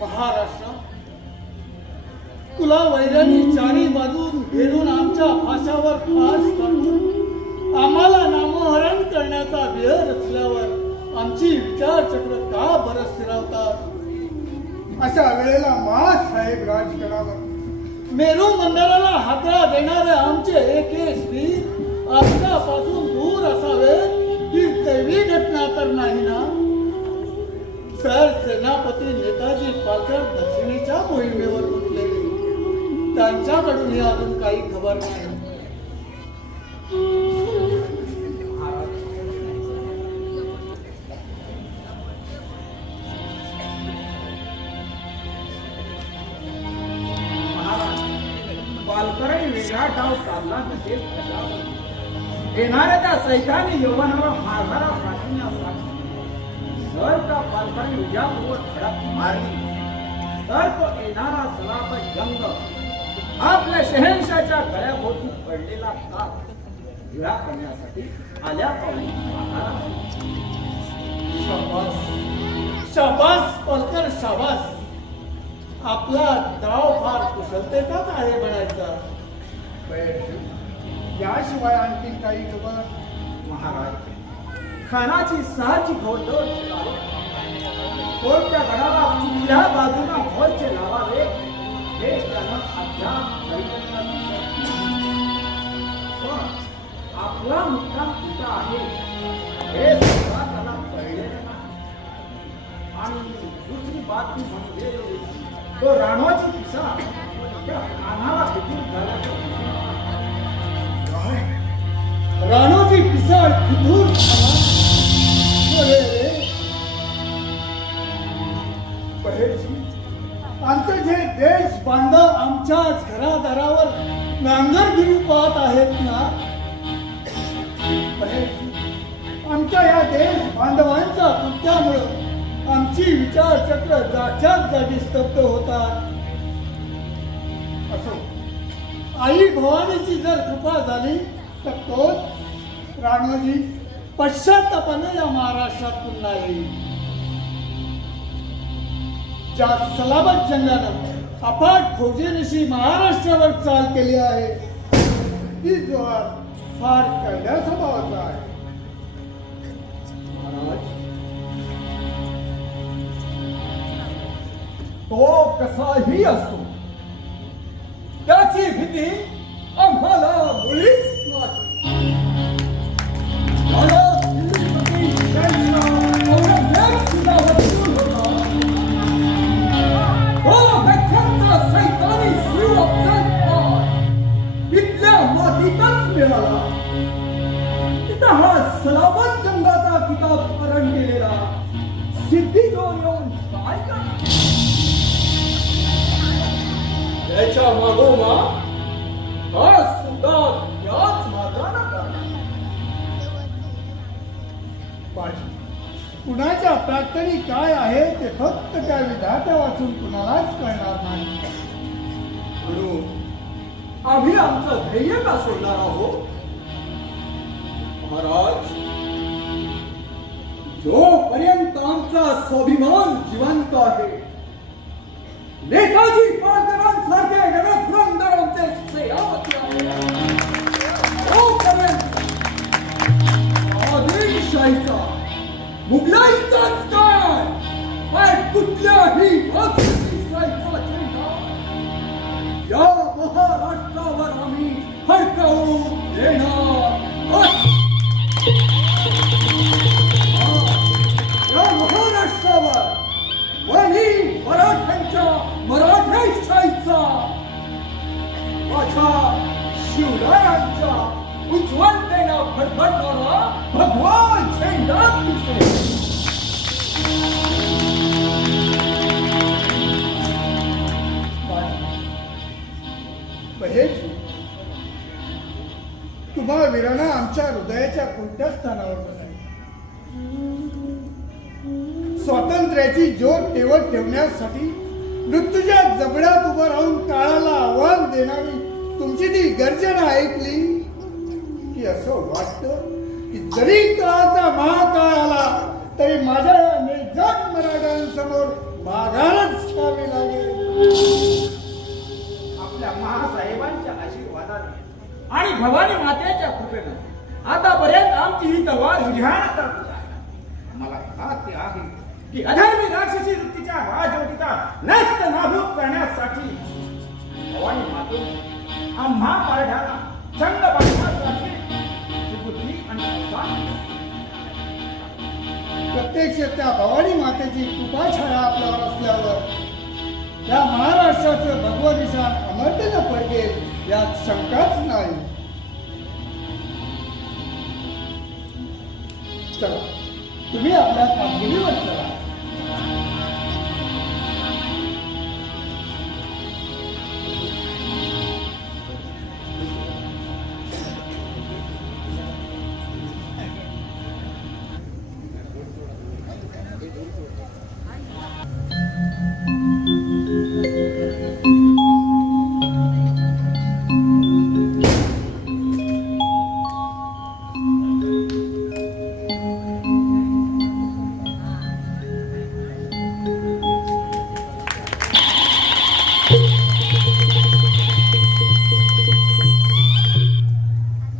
महाराष्ट्र तुला वैरानी चारी बाजून घेरून आमच्या फाशावर फास टाकून आम्हाला नामोहरण करण्याचा वेळ रचल्यावर आमची विचारचक्र का बरं फिरवतात? अशा वेळेला साहेब राजकारणावर मेरू मंदिराला हातळा देणारे आमचे एकेश वीर आपल्यापासून दूर असावे ही दैवी घटना तर नाही ना? सर सेनापती नेताजी पालकर दक्षिणेच्या मोहिमेवर उठलेले, त्यांच्याकडून ही अजून काही खबर नाही. पालकरांनी वेगळा डाव साधला तर येणाऱ्या त्या सैतानी यवनाला मारणारा पाठविण्यासाठी जर का पालकरांनी उद्यापूर्व धडक मारली तर तो येणारा सलाब जंग आपल्या शहनशाच्या गळ्याभोवती पडलेला काप विळा करण्यासाठी आल्या पाऊली वाहणार आहे. शाबास शाबास पालकर शाबास. आपला डाव फार कुशलतेचाच आहे म्हणायचा. याशिवाय आणखी काही खबर? महाराज खानाची सहाची घोडदौड कोणत्या गडाला कुठल्या बाजूला मोर्चे लावावे हे त्याला अद्याप पण आपला मुक्काम कुठं आहे हे सुद्धा त्याला कळलेलं नाही. आणि दुसरी बातमी म्हणजे तो राणोची दिशा त्या कानाला देखील झाल्याचं राणोजी पिसाळ फितूर झाला. आमचे जे देश बांधव आमच्याच घरादारावर नांगर गिरू पाहत आहेत ना, आमच्या या देश बांधवांच्या कृत्यामुळे आमची विचारचक्र जागच्याच जागी स्तब्ध होतात. असो, आई भवानीची जर कृपा झाली तर तोच राणोजी पश्चातापाने या महाराष्ट्रात पुन्हा येईल. ज्या सलामत जंगानं अफाट फौजेनिशी महाराष्ट्रावर चाल केली आहे ती जोहार फार कळल्या स्वभावाचा आहे. महाराज तो कसाही असतो त्याची भीती आम्हाला मुळीच नाही. हा सलामत जंगाचा किताब स्मरण केलेला सिद्धी घेऊन येऊन काय करणार? त्याच्या मागोमाग हा सुद्धा याच मार्गाने करणार. कुणाच्या प्रार्थनी काय आहे ते फक्त त्या विधात्या वाचून कुणालाच कळणार नाही. म्हणून आम्ही आमचं ध्येय का सोडणार आहोत? महाराज जोपर्यंत आमचा स्वाभिमान जिवंत आहे, नेताजी पालकरांसारखे जगतपुरंदर आमचे सेनापती आहेत, तोपर्यंत आदिलशाहीचा मुघलाईचाच काय कुठल्याही शाहीचा झेंडा या महाराष्ट्रावर आम्ही फडकावून देणार. या महाराष्ट्रावर वणी मराठ्यांच्या मराठेशाहीचा माझ्या शिवरायांच्या उज्ज्वलतेनं फडफडणारा भगवान झेंडा दिसेल. तुम्हा वीरांना आमच्या हृदयाच्या कोणत्या स्थानावर बसायचं? स्वातंत्र्याची ज्योत तेवत ठेवण्यासाठी मृत्यूच्या जबड्यात उभं राहून काळाला आव्हान देणारी तुमची ती गर्जना ऐकली की असं वाटतं की जरी काळाचा महाकाळ आला तरी माझ्या या निर्जात मराठ्यांसमोर भवानी मातेच्या कृपेनं आतापर्यंत आमची ही तलवार विझाण्यात आली आहे. मला खात्री आहे की अधर्मी राक्षसी वृत्तीच्या राजवटीचा नष्ट नाबूद करण्यासाठी भवानी मातेने आम्हा पारढ्याला चंड बांधण्यासाठी सुबुद्धी आणि संसार प्रत्यक्ष त्या भवानी मातेची कृपाछाया आपल्यावर असल्यावर त्या महाराष्ट्राचं भगवं निशाण अमर्त्यानं पडले यात शंकाच नाही. चला तुम्ही आपल्या कामगिरीवर चला.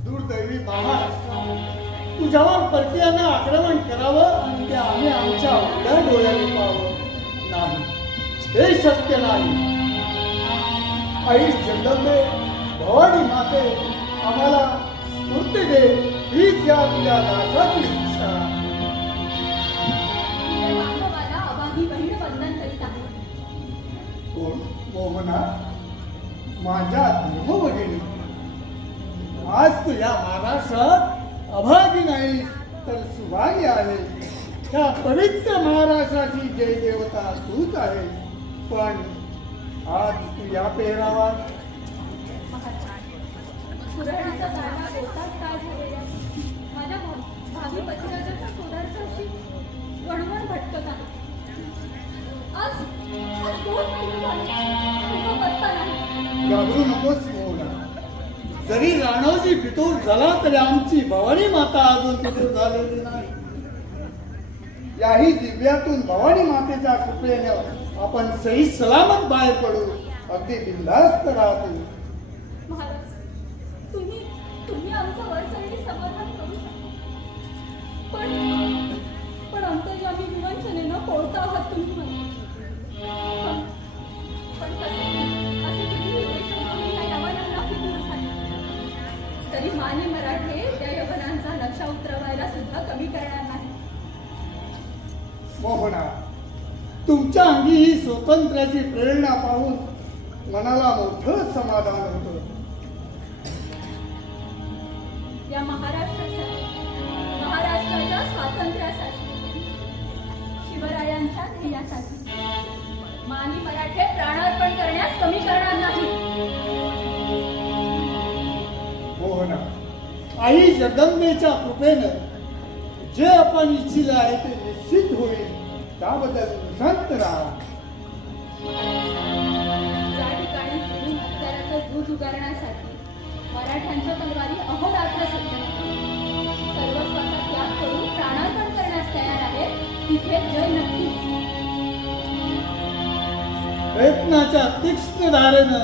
दुर्दैवी महाराष्ट्र, तुझ्यावर परकीयानं आक्रमण करावं आणि ते आम्ही आमच्या उघड्या डोळ्याने पाहावं नाही, हे शक्य नाही. आई जगदंबे भवानी माते आम्हाला स्फूर्ती दे, हीच या तुझ्या दासाची इच्छा. मानवाला अभागी बहीण वंदन करीत आहे. कोण? मोहना, माझ्या धर्मभगिनी. आज तू या महाराष्ट्रात अभागी नाही तर सुभागी आहे. त्या पवित्र महाराष्ट्राची जय देवता तूच आहे. पण आज तू या पेहरावात पुराणाचा काळा गोताच काय झालेला माझ्या भावी पतिराजाच्या शोधार्थाशी वणवण भटकत आहे. आज आज 2 महिने झाले तुझा पत्ता नाही. घाबरू नकोस मोहना. जरी राणोजी पितूर झाला तरी आमची भवानी माता अजून पितूर झालेली नाही. याही दिव्यातून भवानी मातेच्या कृपेने आपण सही सलामत बाहेर पडू. अगदी बिनधास्त राहतो. महाराज तुम्ही आमचं वरचढणी समाधान करू शकता. पण अंतर्यामी विवंचनेनं पोळता आहात तुम्ही मला. पण असे कितीही देशोद्योगी या यवनांना फितूर झाले तरी माने मराठे त्या यवनांचा नक्षा उतरवायला सुद्धा कमी करणार नाही. मोहना, तुमच्या अंगी ही स्वातंत्र्याची प्रेरणा पाहून मनाला मोठं समाधान होतं. या महाराष्ट्राच्या स्वातंत्र्यासाठी शिवरायांच्या ध्येयासाठी मानी मराठे प्राणार्पण करण्यास कमी करणार नाही. मोहना, आई जगदंबेच्या कृपेनं जे आपण इच्छिले आहे ते निश्चित होईल. त्याबद्दल शांत राहा. ज्या ठिकाणी जुलूम अत्याचाराचं झूज उगारण्यासाठी मराठ्यांच्या तलवारी अहोरात्र सत्य सर्वस्वाचा त्याग करून प्राणार्पण करण्यास तयार आहेत तिथे जय नक्कीच. प्रयत्नाच्या तीक्ष्ण धारेनं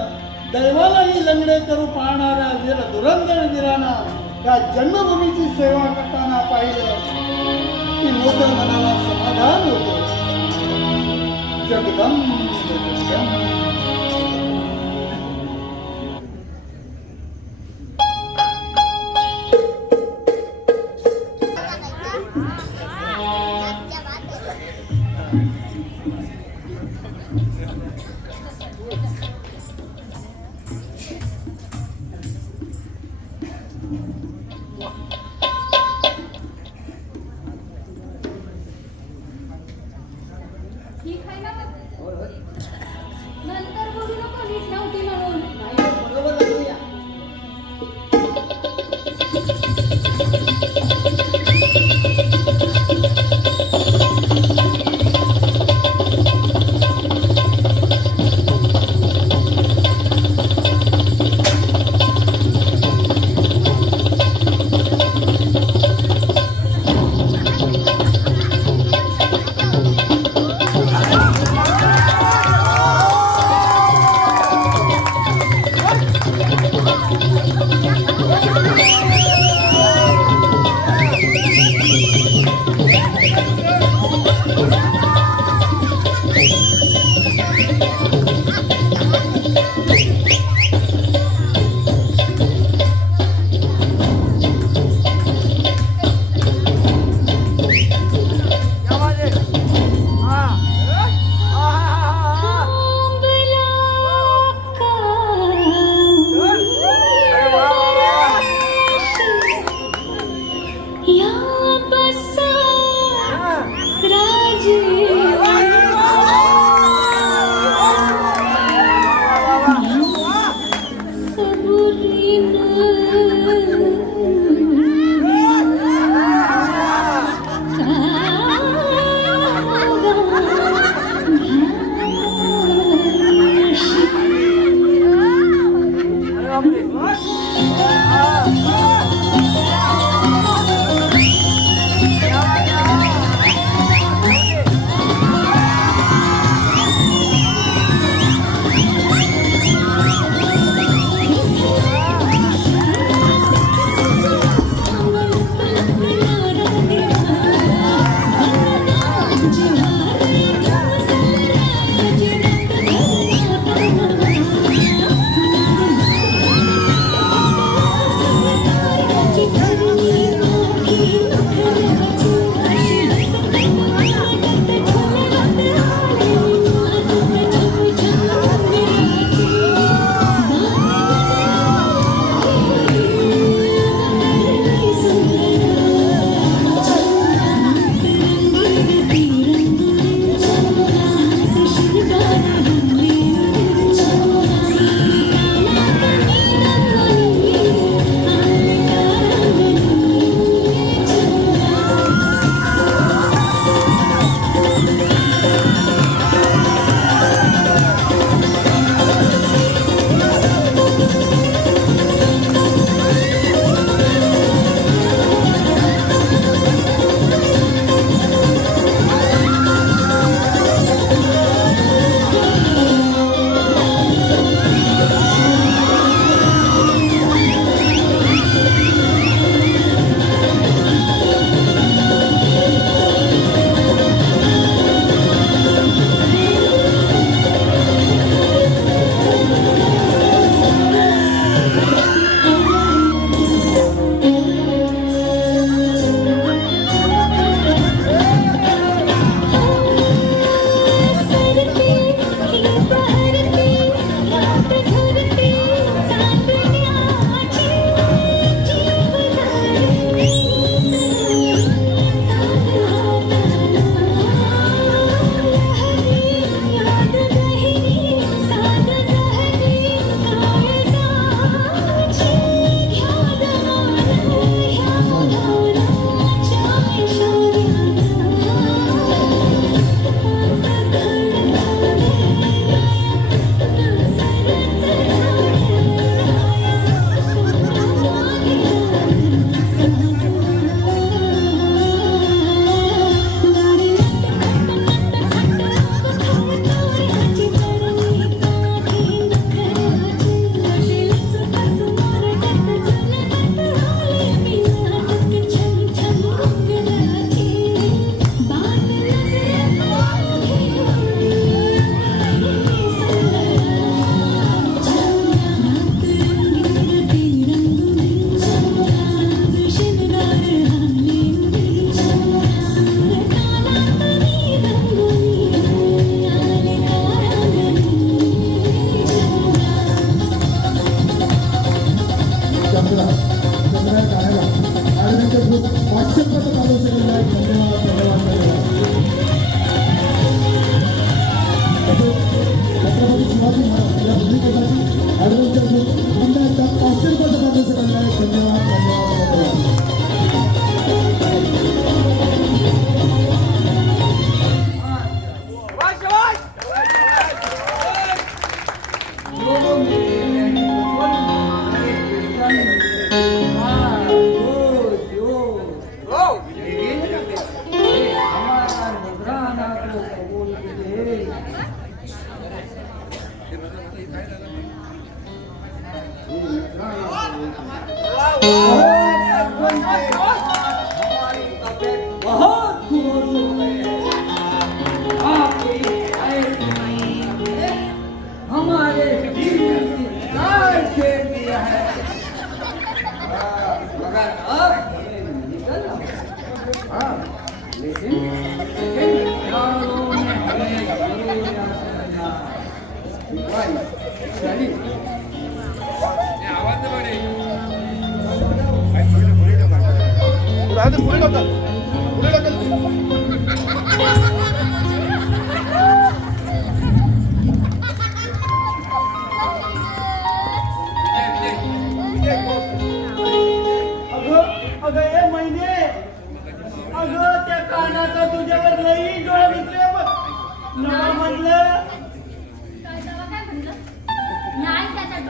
दैवालाही लंगडे करू पाहणाऱ्या वीर धुरंधर वीरांना त्या जन्मभूमीची सेवा करताना पाहिलं की मोठं मनाला समाधान होतं. जगदंब जगदंब. ठीक आहे ना मग? नंतर बोलू नको नीट नव्हती म्हणून. बरोबर लागूया.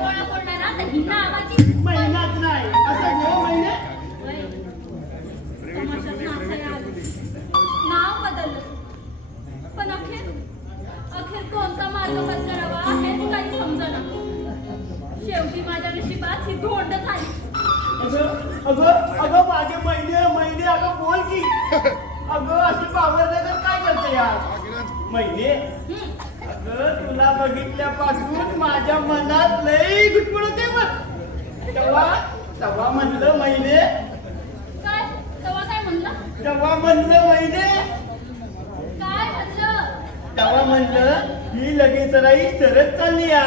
गोळा फोडणार ना तर ही नावाची महिनाच नाही असं घेऊ महिने. वय. तमाशात नाचायला आली. नाव बदललं पण अखेर कोणता मार्ग पत्करावा हेच काही समजेना. शेवटी माझ्या नशिबात ही धोंडच आली. अगं माझे महिने अगं बोल की. अगं अशी पावरले तर काय करते यार महिने. अगं तुला बघितल्यापासून माझ्या मनात लई गुटगुट होते मग. तेव्हा म्हणलं महिने. काय तेव्हा काय म्हणला? तेव्हा म्हणलं महिने. काय म्हणलं? तेव्हा म्हणलं ही लगेच राई सरत चालली या.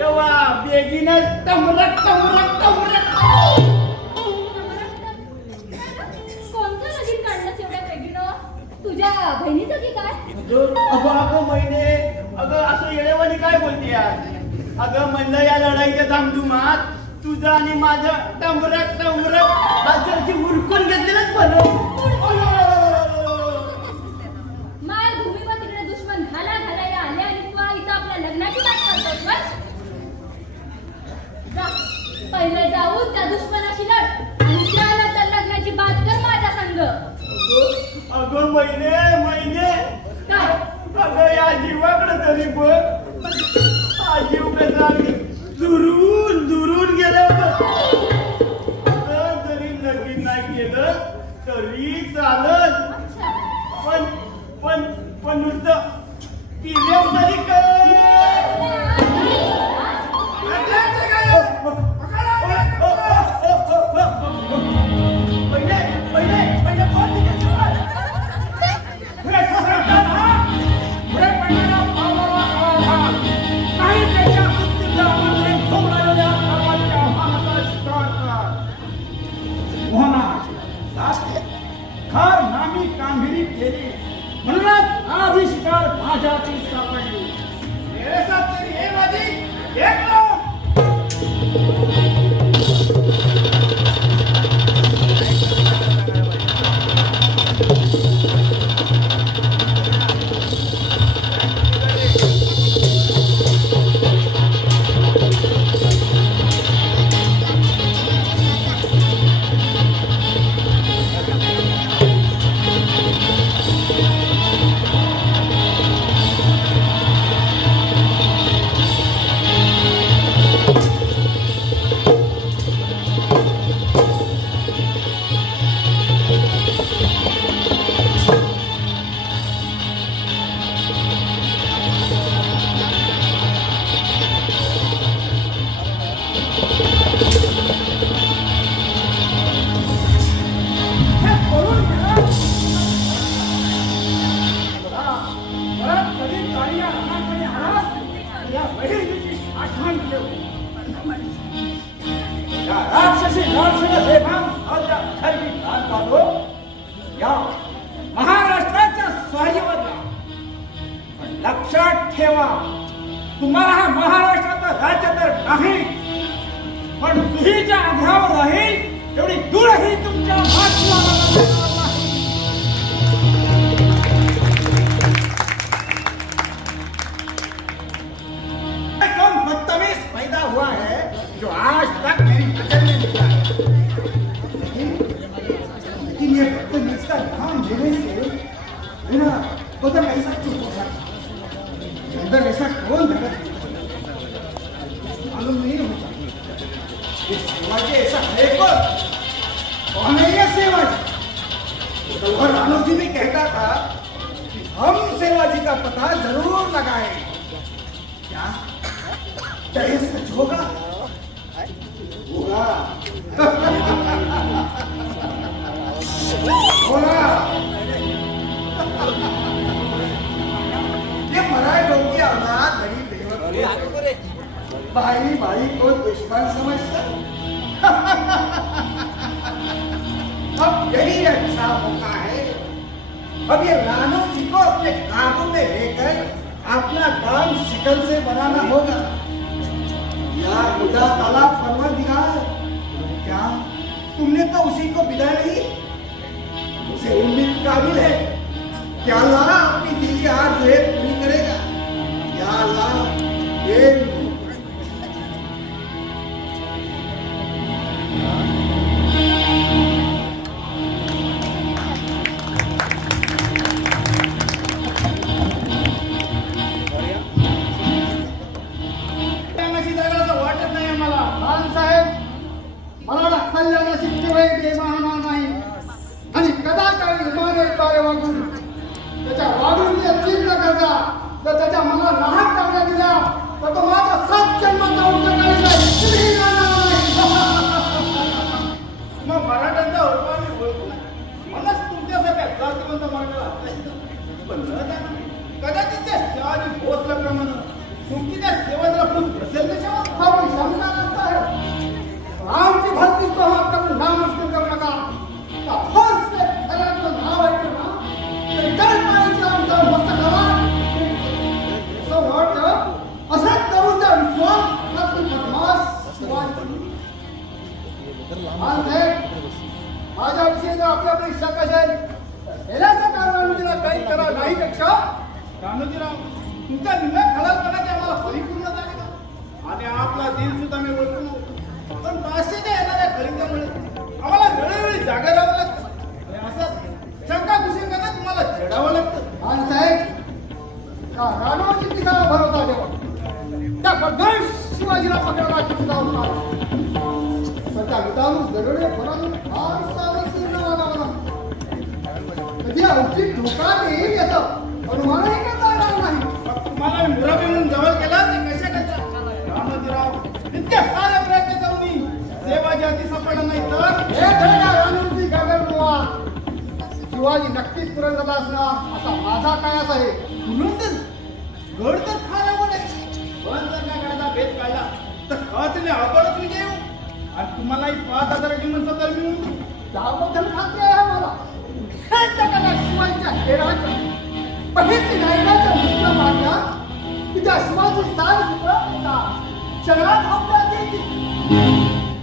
तेव्हा बेगीनं टमरक. कोणतं लगीन काढलंस एवढ्या वेगळं? तुझ्या बहिणीचं की काय? अगं महिने. अगं असं येडेवानी काय बोलते यार. अगं म्हणलं या लढाईच्या धामधुमात तुझं आणि माझं टमरक बाजारची उरकून घेतलेलंच बरं. माय भूमीवर तिकडे दुश्मन घालायला आले आणि तू इथं आपल्या लग्नाची वाट करतोस बस. जा पहिले जाऊन त्या दुश्मनाशी लढ आणि त्यानंतर लग्नाची बात कर माझ्या संग. अगं महिने. काय? अगं या जीवाकडे तरी बघ. हा जीव कसा दुरून गेला बघ. अगं जरी लगीन नाही केलं तरी चालत. पण नुसतं पिले तरी खार नामी कामगिरी केली म्हणूनच आधी शिकार माझ्याची सापडली. मेरे साथ तेरी है बाजी देख लो. महाराष्ट्राच्या स्वारीवर लक्षात ठेवा. तुम्हाला हा महाराष्ट्राचा राज्य तर नाही पण सुहीच्या आधारावर राहील एवढी दूरही तुमच्या मागची बदतमीज पैदा हुआ है जो आज तक मेरी नजर में नहीं आया. लेकिन ये बदतमीज का नाम लेने से मेरा बदन ऐसा चुप हो जाता. अंदर ऐसा कौन धड़क मालूम नहीं होता. ये शिवाजी ऐसा है कौन है ये शिवाजी? तो राणो जी भी कहता था कि हम शिवाजी का पता जरूर लगाए. क्या ये सच होगा? होगा. होगा. ये मराठों की औलाद बड़ी बेवकूफ. भाई को दुश्मन समझता. अब यही अच्छा मौका है. अब ये राणो जी को अपने काबू में लेकर अपना काम शिकल से बनाना होगा. यार खुदा ताला परवरदिगार, क्या तुमने तो उसी को बिदा नहीं? उसे उम्मीद काबिल है क्या अल्लाह अपनी दिल की आरज़ू पूरी करेगा. या अल्लाह ये तुमची त्या सेवेला खूप प्रसन्न सेवा. हा मी शंका नसता है रामची भक्ती तो आपल्याकडून नाम मुश्किल करू नका फर्स्ट खऱ्याचं नाव ऐकलं ना तर इतर पाहिजे आमचं मस्तकाला असं वाटतं असंच करूचा विश्वास आपली बदमाश शिवाजी माझ्याविषयी जर आपल्याकडे शक असेल हेल्याचं कारण तिला काही करा नाही पेक्षा रानोजीराव, तुमच्या निम्या खलासपणाची आम्हाला परिपूर्ण झाली का? आणि आपला दिल सुद्धा मी ओळखून नव्हतो. पण मासेच्या येणाऱ्या खरेदीमुळे आम्हाला वेळोवेळी जागा राहावं लागतं. आणि असं शंका कुशंकांना तुम्हाला छेडावं लागतं. आणि साहेब त्या राणोजी किसाला भरोसा ठेवा त्या बदमाश शिवाजीला पकडला किती जाऊन पण त्या विधानू दरोडे फरारून फार सावधगिरीनं वागावं लागतं. कधी अवचित धोका देईल याचं अनुमानही करता येणार नाही. मग तुम्हाला मी मुराबी म्हणून जवळ केला ते कशा करता? रानोजीराव, इतके सारे प्रयत्न करूनही सेवाजी अति सापडला नाही तर हे खरं राणोजी गगनबुवा शिवाजी नक्कीच पुरंदरला असणार असा माझा कायास आहे. म्हणून तर गड तर फार आवड आहे. पण जर का गडाचा भेद काढला तर खात्रीने आपणच विजय येऊ आणि तुम्हालाही 5,000 म्हणतो तर मी म्हणतो. त्याबद्दल खात्री आहे मला हे जगाला शिवाजीच्या हेराच्या पहिली नायकाच्या मुस्लिम मारल्या की त्या शिवाजी सारी सुद्धा शहरात आपल्या येते.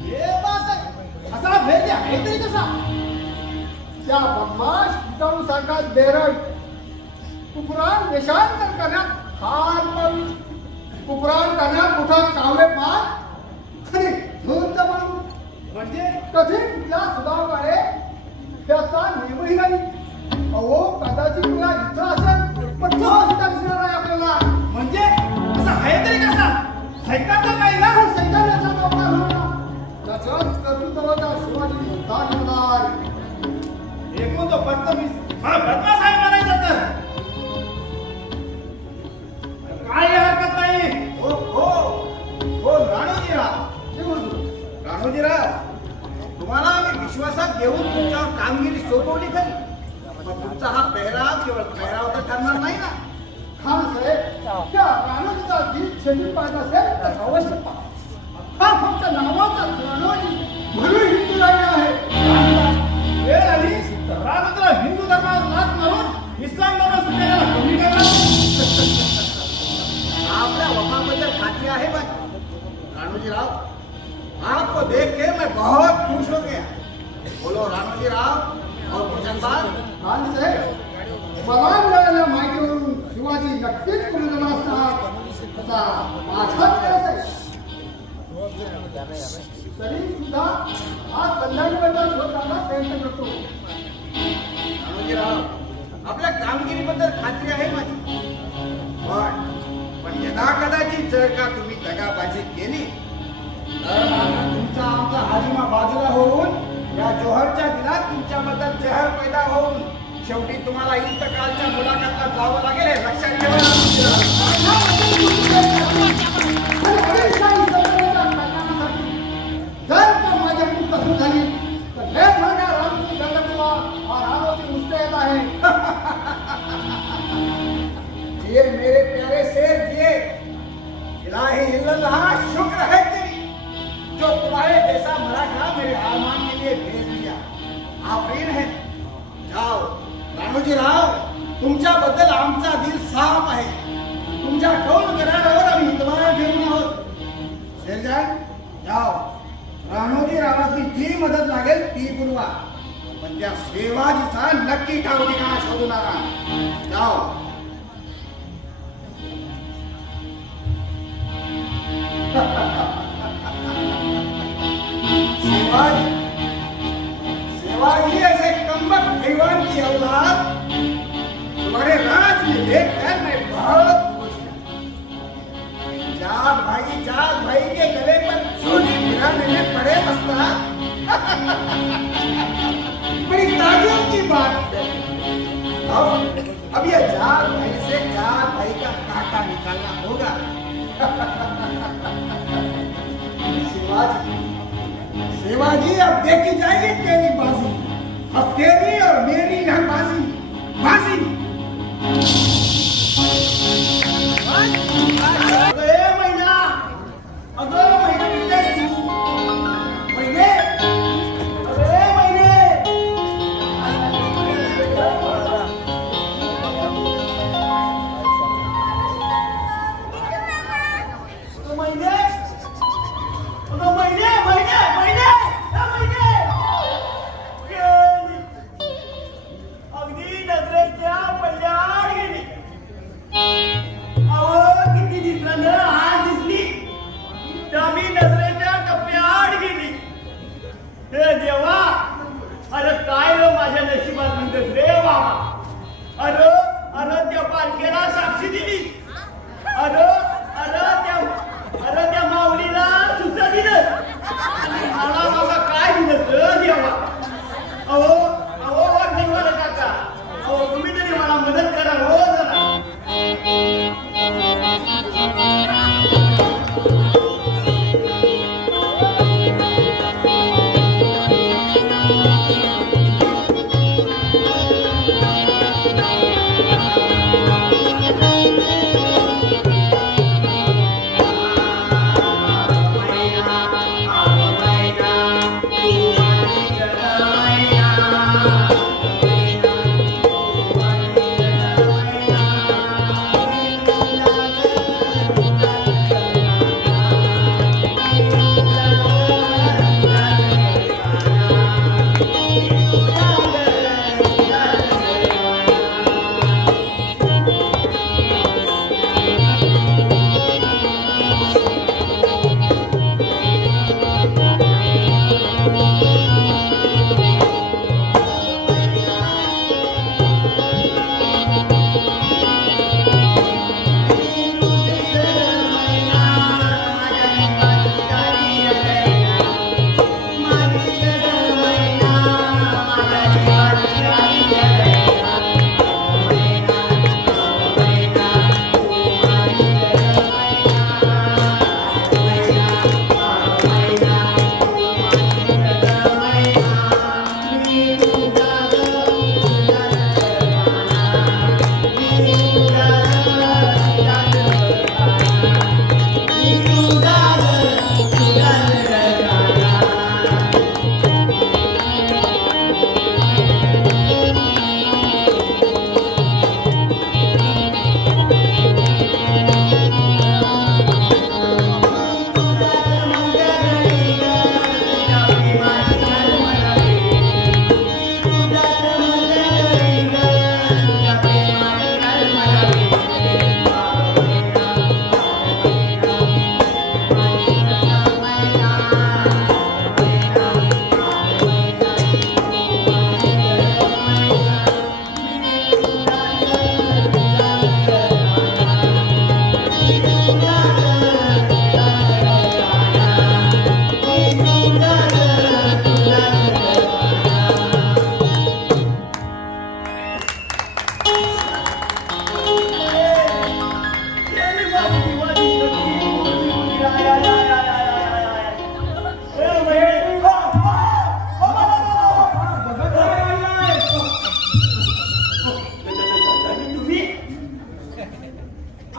हे बात आहे. असा भेद आहे तरी कसा? त्या बदमाश टिकाऊ सारखा बेरड कुकुरान वेषांतर करण्यात फार पण कुकुरान करण्यात मोठा कावळे पार आणि धूर्त माणूस म्हणजे कधी कुठल्या सुधारकाने त्याचा नेमही नाही. अहो कदाचित तुला इथं असेल पण तो सुद्धा दिसणार नाही आपल्याला. म्हणजे असं आहे तरी कसा? सैतान तर नाही ना? पण सैतानाचा नव्हता म्हणून त्याच्याच कर्तृत्वाचा शिवाजी योद्धा ठरणार. एकूण तो बदतमीज मला बदमाश आहे म्हणायचं तर काय हरकत नाही. हो हो हो राणोजीराव, हे म्हणतो राणोजीराव, तुम्हाला आम्ही विश्वासात घेऊन तुमच्यावर कामगिरी सोपवली खरी, पण तुमचा हा पेहराव केवळ पेहराव तर ठरणार नाही ना. खान साहेब त्या राणोजीचा गीत छेडी पाहिजे असेल तर अवश्य पहा. हा फक्त नावाचा राणोजी म्हणून हिंदू राहिला आहे. वेळ आली रामचंद्र हिंदू धर्मावर नाच मारून इस्लाम धर्म स्वीकारायला कमी करणार. आपल्या वफाबद्दल खात्री आहे बाकी राणोजीराव, आपको देख के मैं बहुत खुश हो गया. बोलो राणोजीराव और कुछ अंदाज. खान साहेब मला मिळालेल्या माहितीवरून शिवाजी नक्कीच पुण्याला असणार असा माझा प्रयास आहे. तरी सुद्धा आज संध्याकाळचा शोध करण्याचा प्रयत्न करतो. राणोजीराव, आपल्या कामगिरीबद्दल खात्री आहे माझी, पण यदा कदाचित जर का तुम्ही दगाबाजी केली तर मात्र तुमचा आमचा हाजिमा बाजूला होऊन या जोहरच्या दिनात तुमच्याबद्दल जहर पैदा होऊन शेवटी तुम्हाला इंतकालच्या मुलाखतला जावं लागेल हे लक्षात ठेवा राणोजीराव. जर का माझ्याकडून कसूर झाली तर हे म्हणण्या रामजी गंगबुवा हा राणोजी नुसते येत आहे. ये मेरे प्यारे शेर ये इलाही इल्लल्लाह, शुक्र है तेरी जो तुम्हारे जैसा मराठा मेरे आरमान के लिए भेज दिया. आफरीन है. जाओ राणोजीराव, तुमच्याबद्दल आमचा दिल साफ आहे. तुमच्या कौल करारावर आम्ही इतबार ठेवून आहोत. शेरजान जाओ, राणोजीरावाची जी मदत लागेल ती पुरवा, पण त्या सेवाजीचा नक्की ठाव ठिकाणा शोधून आणा. जाओ. शिवाजी, शिवाजी ऐसे कमबख्त हैवान की औलाद तुम्हारे राज में देखकर मैं बहुत खुश हूं. जाग भाई के गले पर चोली गिराने में पड़े मस्ता. बड़ी ताजुब की बात है. अब ये जाग भाई से जाग भाई का कांटा निकालना होगा. शिवाजी, अब देखी जाएगी तेरी बाजी. अब तेरी और मेरी यह बाजी बाजी.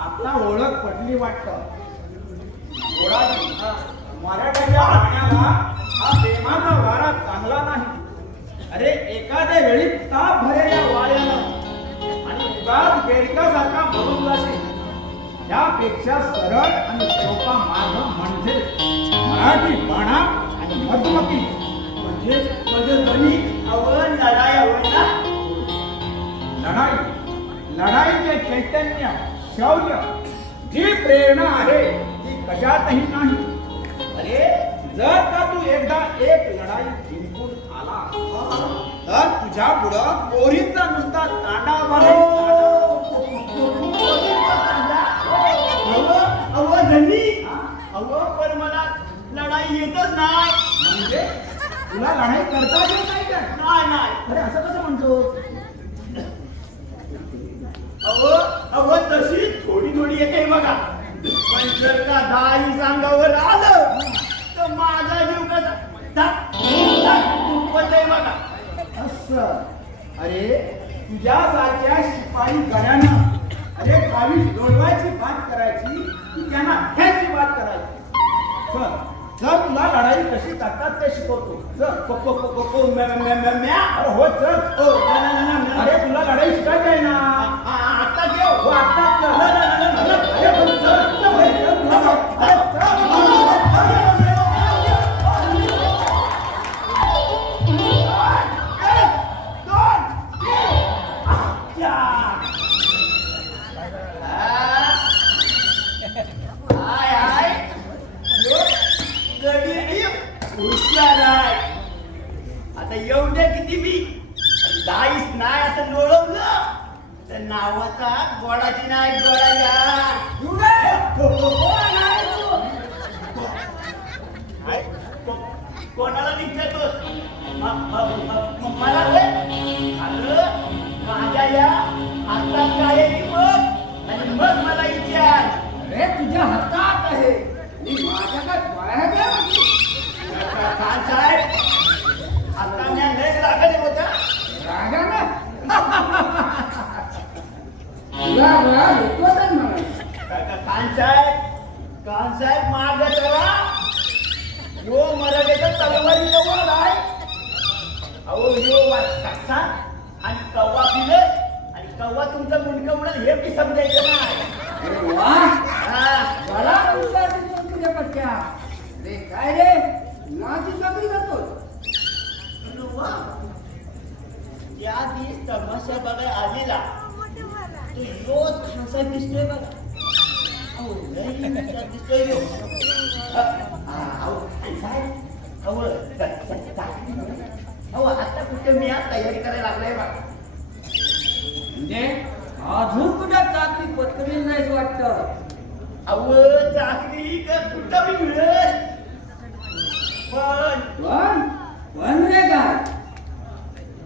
आता ओळख पडली वाटतं. ओळख मराठ्याच्या गाण्याला हा प्रेमाचा वारा चांगला नाही. अरे एखाद्या वेळी ताप भरेल्या वाऱ्यानं आणि उगाच बेडकासारखा भरून जाशील. त्यापेक्षा सरळ आणि सोपा मार्ग म्हणजे मराठी बाणा आणि मधुमती म्हणजे लढाई होईल ना. लढाईचे चैतन्य, शौर्य, जी प्रेरणा आहे ती कशातही नाही. अरे जर का तू एकदा एक लढाई जिंकून आला तर तुझ्या पुढं पोरींचा नुसता तांडा पण मला लढाई येतच नाही. म्हणजे तुला लढाई करता येत नाही का? नाही. अरे असं कसं म्हणतो? तशी थोडी येते बघा. पण जर का दाई सांगावर आलं तर माझा जीव कसा दुखतंय बघा. असं अरे तुझ्यासारख्या शिपाई गड्यानं अरे गावी जोडवायची बात करायची की त्यांना ह्याची बात करायची. चल तुला लढाई कशी करतात ते शिकवतो. चल अरे हो चल. अरे तुला लढाई शिकायची आहे ना. आता घेऊ. हो आत्ताच चल. अरे पण चल. आता एवढे किती मी दाईस नाही असं लोळवलं तर नावाचा गोडाची नाही कोणाला विचारतोस? मला माझ्या या हातात काय आहे बघ आणि मग मला विचार. अरे तुझ्या हातात आहे माझ्याकडे बाहेर खान साहेब आता मी लय रागाने होता. खान साहेब माग चला. यो मराठीचा तलवारी जवळ आहे. अहो यो कसा आणि कव्वा पिलं आणि कव्वा तुमचं मुंडकं उडल हे बी समजायचं नाही. काय रे नाची चाकरी करतो. त्या दिवस तमाशा बघाय आलेला तो योच खासा दिसतोय बघा. अहो लई हुशार दिसतोय यो. अहो आता कुठे मी आज तयारी करायला लागलाय बघा. म्हणजे अजून कुठे चाकरी पत्करली नाही वाटतं. अहो चाकरी का कुठं बी मिळेल पण रे काय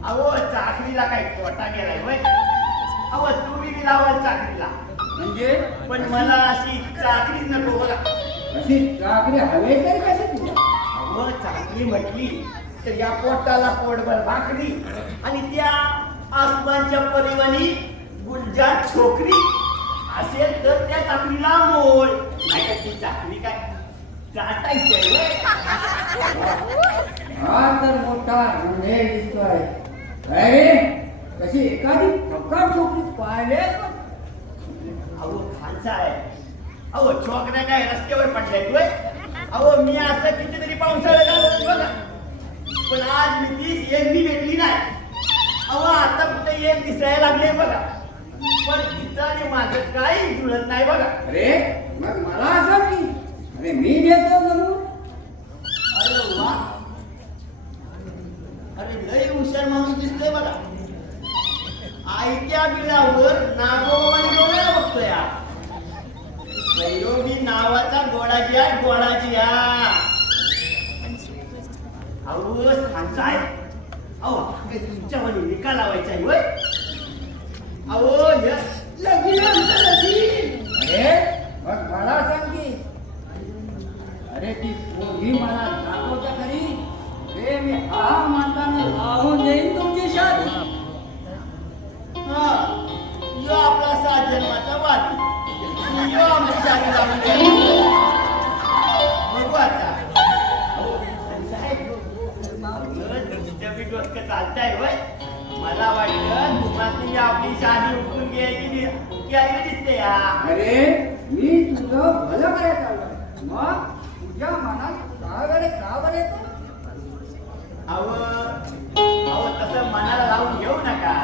अहो चाकरीला काय कोटा गेलाय होय. अहो तुम्ही बी लावाल चाकरीला म्हणजे पण मला अशी चाकरीच नको बघा. अशी चाकरी हवे तरी कशी तुला. अहो चाकरी म्हटली तर या पोटाला पोटभर भाकरी आणि त्या आसमानच्या परिवानी गुलजार छोकरी असेल तर त्या चाकरीला मोल. नाही तर ती चाकरी काय चाटायची आहे होय. हा तर मोठा गुन्हे दिसतोय. अरे कशी एखादी प्रकार छोकरी पाहिले. अहो खानचा आहे. अहो छोकऱ्या काय रस्त्यावर पडल्यात होय. अहो मी असं कितीतरी पावसाळ्यात आलो बघा पण आज मी तीच एक मी भेटली नाही. अहो आता कुठे एक दिसायला लागले बघा पण तिचं आणि माझं काही जुळत नाही बघा. अरे मग मला असं की अरे मी देतो जरूर. अरे वा अरे लय हुशार माणूस दिसतोय बघा. आयत्या बिलावर नागोबाने डोळ्याला बघतोय. वैरोगी नावाचा गोडाजी अहो खानचा आहे. अहो तुमच्यावर निकाल लावायचा आहे होय. अहो लगीन अरे मग मला सांग की अरे ती पोरगी मला दाखवता खरी. रे मी हा म्हणताना लावून देईन तुमची शादी. हा यो आपला 7 जन्माचा वाद. अरे मी तुझं भलं करायचं आलोय. मग तुझ्या मनात का बरं येतं? अहो तसं मनाला लावून घेऊ नका.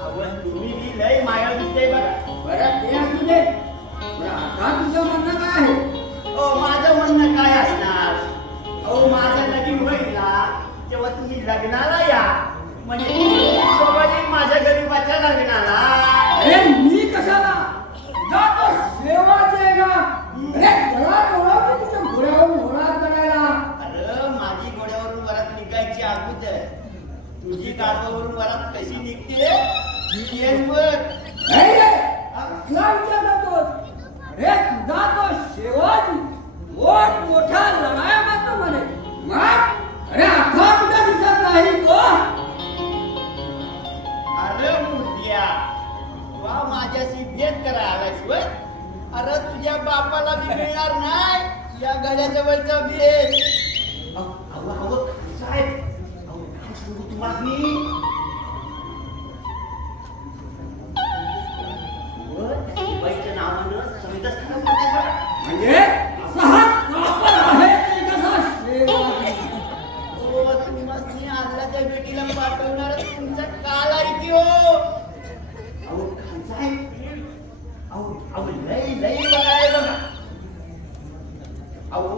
अहो तुम्ही बी लय माया दिसते बघा. बरं ते असू दे. पण आता तुझं म्हणणं काय आहे? माझं म्हणणं काय असणार? अहो माझं लगीन होईल ना तेव्हा तुम्ही लग्नाला या. म्हणजे सोबत येईल माझ्या गरीबाच्या लग्नाला. अरे मी कशाला जातो सेवाचे ना. अरे त्याला बोलावं तुझ्या घोड्यावरून घोडा करायला. अरे माझी घोड्यावरून वरात निघायची अगोदर तुझी गाडवावरून वरात कशी निघते ही येईल बघ. नाही रे, असला विचार करतोस. अरे तुझा तो शेवाजी मोठा लढाया मारतो म्हणे. मग अरे आता कुठं दिसत नाही तो. अरे मुर्द्या वा माझ्याशी भेट करा आलास होय. अरे तुझ्या बापाला बी मिळणार नाही या गड्याजवळचा भेट. अहो साहेब अहो काय सांगू तुम्हाला मी. बाईच्या नावानं सविताच खराब होते बघा. म्हणजे असा हा कापर आहे की कसा शेवाजी. तुम्ही आणला त्या बेटीला पाठवणार तुमचा काल आहे की हो. अहो साहेब अहो लई बघाय बघा. अहो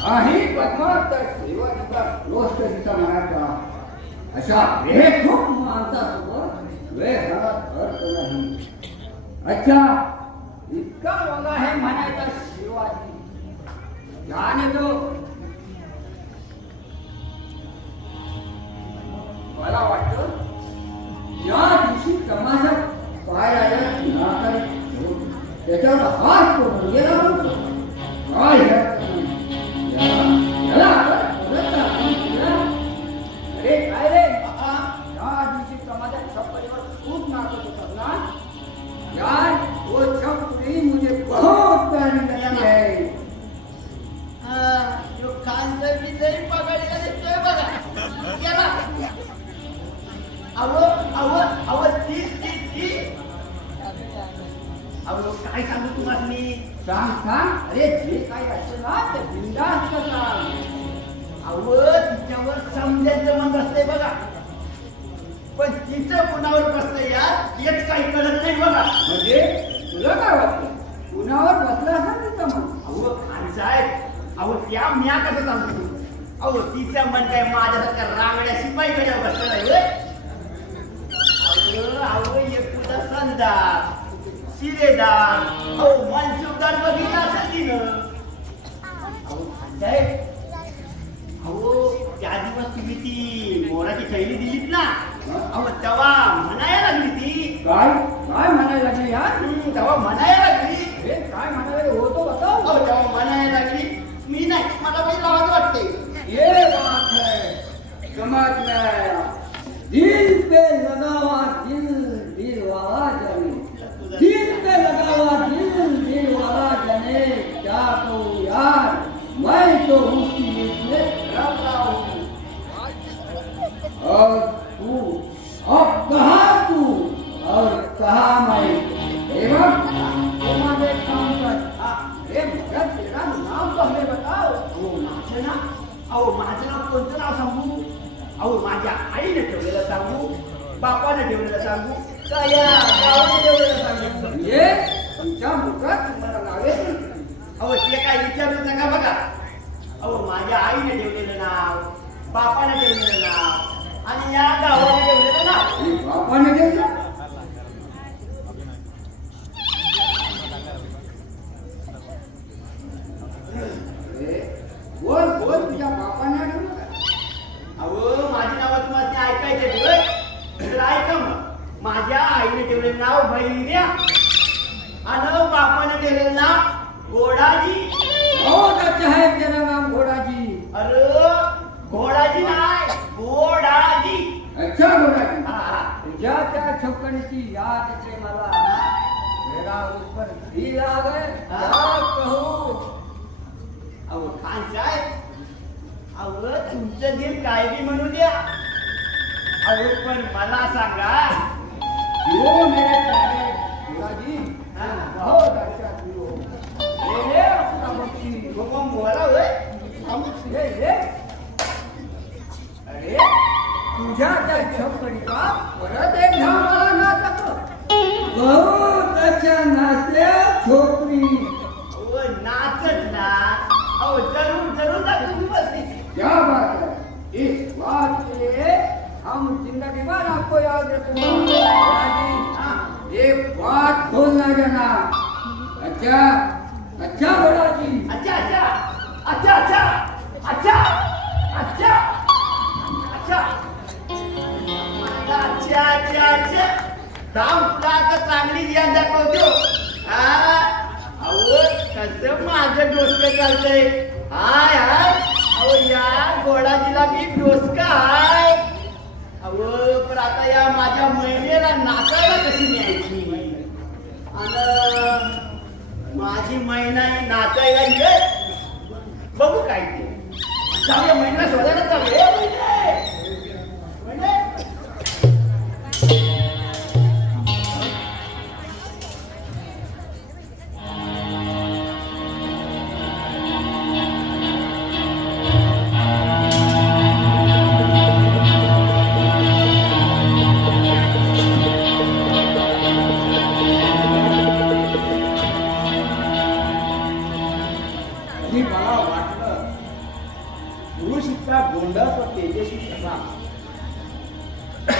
काही बदमाश तर शेवाजीचा रोस्ट तिचा म्हणायचा. अशा बेखूब माणसासोबत वेळ घालत अर्थ नाही. अच्छा इतका बघा हे म्हणायचा शिवाजी. याने तो मला वाटतं या दिवशी तमाशा पाहायला नाकारे त्याच्यावर हात पडून गेला म्हणतो. काय अरे काय रे या दिवशी तमाशा छप्परीवर खूप नाचत होतात ना यार. वो छपरी मुझे बहुत प्यारी लगती है. जो खानचं बी लई पगाडीला दिसतोय बघा. गेला अहो ती अहो काय सांगू तुम्हाला मी. सांग. अरे जे काही असेल ना ते बिनधास्त सांग. अहो तिच्यावर समजायचं मन बसतंय बघा. पण तिचं कुणावर बसतंय यार हेच काही कळत नाही बघा. म्हणजे तुला काय वाटतं कुणावर बसला असेल तिचं मन. अहो खान साहेब अहो त्या म्या कसं सांगतो. अहो तिचं मन काय माझ्यासारख्या रांगड्या शिपाई गड्यावर बसलं नाही होय. अहो एक तुझा संदार शिरेदार अहो मनसुखदार बघितला असेल तिनं. अहो खान साहेब अहो त्या दिवस तुम्ही ती मोराची थैली दिलीत ना. अहो तेव्हा म्हणायला लागली ती. काय काय म्हणायला लागली यार. तेव्हा म्हणायला लागली. हे काय म्हणायला होतो बताओ. अहो तेव्हा म्हणायला लागली. मी नाही मला काही लावत वाटते. ये बात है समझ में आया. दिल पे लगा हुआ दिल वाला जाने. दिल पे लगा हुआ दिल वाला जाने. क्या कहूँ यार मैं तो उसकी इसमें रखा हूँ. और तू अब कहाँ तू और कहाँ मैं. एवं तुम्हारे काम कर. अरे मगर तेरा नाम तो हमें बताओ. अहो माझं नाव कोणतं नाव सांगू. अहो माझ्या आईने ठेवलेलं सांगू बापाने ठेवलेलं सांगू का या गावाने ठेवलेलं सांगू. ये तुमच्या मुखात तुम्हाला नावे. अहो ते काय विचारू नका बघा. अहो माझ्या आईने ठेवलेलं नाव बापाने ठेवलेलं नाव आणि या गावाने ठेवलेलं नाव. बापाने ठेवलं. बोल तुझ्या बापाने ठेवलं का. अहो माझी नावं तुम्हाला ऐकायचे होय. तर ऐका मग माझ्या आईने ठेवलेलं नाव भैर्या आणि बापाने ठेवलेलं नाव घोडाजी. बहुत अच्छा है तेरा नाम घोड़ाजी. अरे घोडाजी नाही घोडाजी. अच्छा घोड़ाजी. हा. तुझ्या त्या छपकणीची याद येते मला. मेरा उस पर दिल आ गए. क्या कहूँ. अहो खान साहेब अहो तुमचं दिल काय बी म्हणू द्या. अहो पण मला सांगा जियो मेरे प्यारे शिवाजी, बहुत अच्छा जियो. ये अपना बच्ची हुकुम बोला होय. ये अरे तुझ्या त्या छपकडीचा परत एक धावा नाचत. बहुत अच्छा नाचल्या छोकरी. ओ नाचच ना. अहो जरूर जरूर ना तुम्ही बसली. क्या बात है, इस बात के लिए हम जिंदगी भर आपको याद रखेंगे. हाँ, ये बात भूलना जाना. अच्छा अच्छा बड़ा जी. अच्छा अच्छा अच्छा अच्छा अच्छा अच्छा अच्छा अच्छा अच्छा अच्छा काम तुला आता चांगली ध्यान दाखवतो. अहो कसं माझं डोसकं चालतंय. हाय हाय अहो या गोडाजीला मी डोसका हाय. अहो पण आता या माझ्या महिनेला नाचायला कशी न्यायची. आणि माझी महिना ही नाचायला ये. बघू काय ते. जाऊया महिना शोधायला जाऊया. महिने आणि मला वाटलं पुरुष इतका गोंडस व तेजस्वी कसा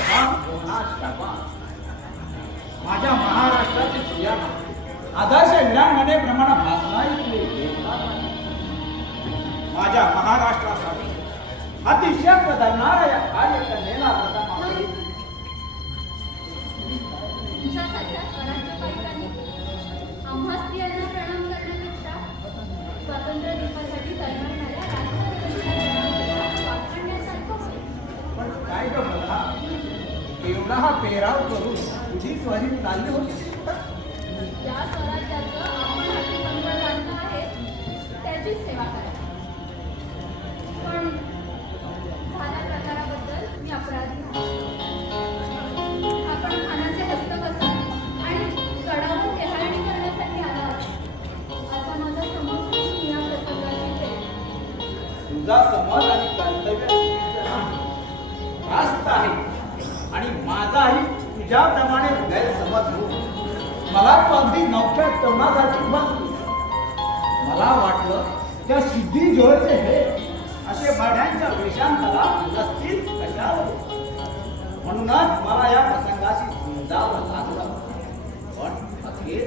हा होणार शाबास. माझ्या महाराष्ट्राची सुयाना आदर्श विरांगणेप्रमाणे भासणारी माझ्या महाराष्ट्रासाठी अतिशय बदलणाऱ्या या कार्यकर्त्याला प्रथम तुमच्यासारख्या स्वराज्यपालिकांनी आम्हा स्त्रियांना प्रणाम करण्यापेक्षा स्वातंत्र्य दिवसासाठी तयारणाऱ्या वाखाणण्यासारखं होईल. पण काय ग मला एवढा हा पेराव करून तुझी स्वारी चालली होती. ज्या स्वराज्याचं आपण हाती कंबळ बांधलं आहे त्याचीच सेवा करा. पण झाल्या प्रकाराबद्दल मी अपराधी आहे. आपण खानाचे हस्तक असाल आणि गडावर टेहाळणी करण्यासाठी आला आहात असा माझा समज मी या प्रसंगाची केला. तुझा समज आणि कर्तव्य रास्त आहे आणि माझाही तुझ्याप्रमाणे गैरसमज होऊन मला तू अगदी नवख्या तरुणासारखी बसली. मला वाटलं त्या सिद्धी जोडचे हे असे भाड्यांच्या वेशांतरा नसतील कशावर. म्हणूनच मला या प्रसंगाशी झुंजावं लागलं. पण अखेर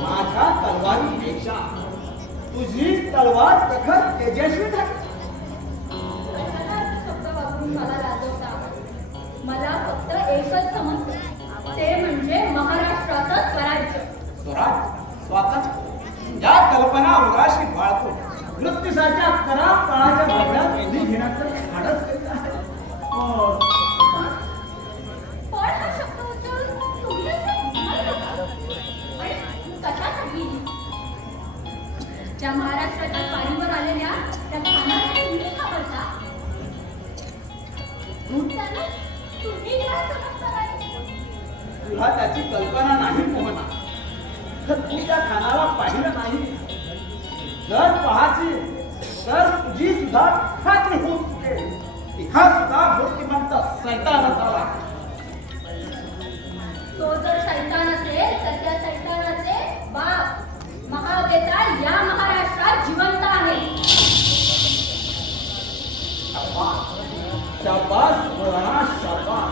माझ्या तलवारीपेक्षा तुझी तलवार प्रखर तेजस्वी ठरली. कशाला असे शब्द वापरून मला लाजवता. मला फक्त एकच समजतं ते म्हणजे महाराष्ट्राचं स्वराज्य. स्वराज स्वातंत्र्य या कल्पना उराशी बाळतो वृत्तीसारख्या खराब काळाच्या भावड्यात मेंदी घेण्याचं धाडस केलं आहे. पण हा शब्द उच्चारून तुम्ही असे म्हणाल का? आणि कशासाठी? ज्या महाराष्ट्राच्या स्वारीवर आलेल्या त्या खानाला तुम्ही घाबरता. त्यांना तुम्ही काय समजता नाही? तुला त्याची कल्पना नाही मोहना. तर तू त्या खानाला पाहिलं नाही. जर पाहायची तर तुझी सुद्धा खात्री होऊ चुकेल. हा सुद्धा मूर्तिमंत सैतानच आला. तो जर सैतान असेल तर त्या सैतानाचे बाप महावेताळ या महाराष्ट्रात जिवंत आहे. शाबास शाबास बोलणा शाबास.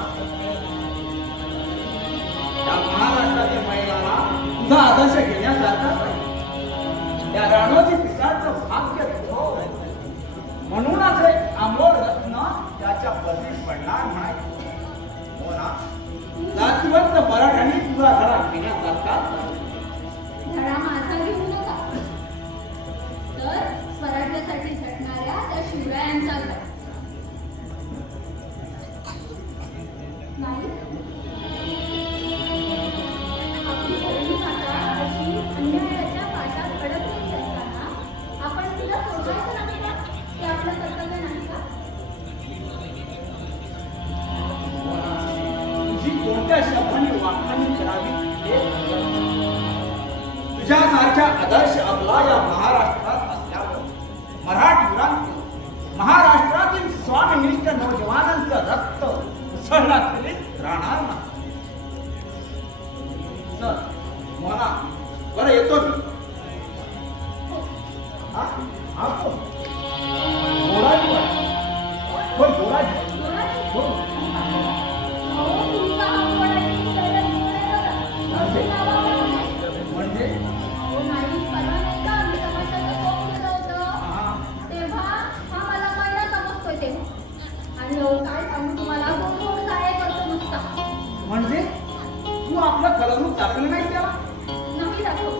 त्या महाराष्ट्रातील महिलांना तुझा आदर्श घेण्यासारखाच आहे. त्या राणोजी पिसाचं भाग्य तो. म्हणूनच हे अमोल रत्न त्याच्या पदरी पडणार म्हणायचं. हो ना? जातिवंत मराठ्यांनी तुझा धडा घेण्यासारखाच आहे. धडा माझा घेऊ नका तर स्वराज्यासाठी झटणाऱ्या त्या शिवरायांचा घडा. नाही आपली धरणी माता अशी अन्यायाच्या पाशात अडकलेली असताना आपण तिला सोडवायचं नाही का? ते आपलं कर्तव्य नाही का? तुझी कोणत्या शब्दांनी वागणूक तुझ्यासारख्या आदर्श आपला या महाराष्ट्रात असल्यावर मराठीरांचं महाराष्ट्रातील स्वाभिनिष्ठ नौजवानांचं रक्त उसळला तरी राहणार नाही. चल मोना, बरं येतो मी. हा? हा कोण? गोराजी वाटतं. होय, गोराजी. हो. अहो, तुमचा हा गोराजी सैराट गोड आहे बघा. म्हणजे? म्हणजे? म्हणजे अहो, नाही, परवा नाही का आम्ही तमाशाचं सोंग केलं होतं. हा. तेव्हा हा मला महिना समजतोय तेव्हा. आणि अहो, काय सांगू तुम्हाला, गोड गोड काय करतो नुसता. म्हणजे तू आपलं कलमूक दाखवलं नाही त्याला? नाही दाखव.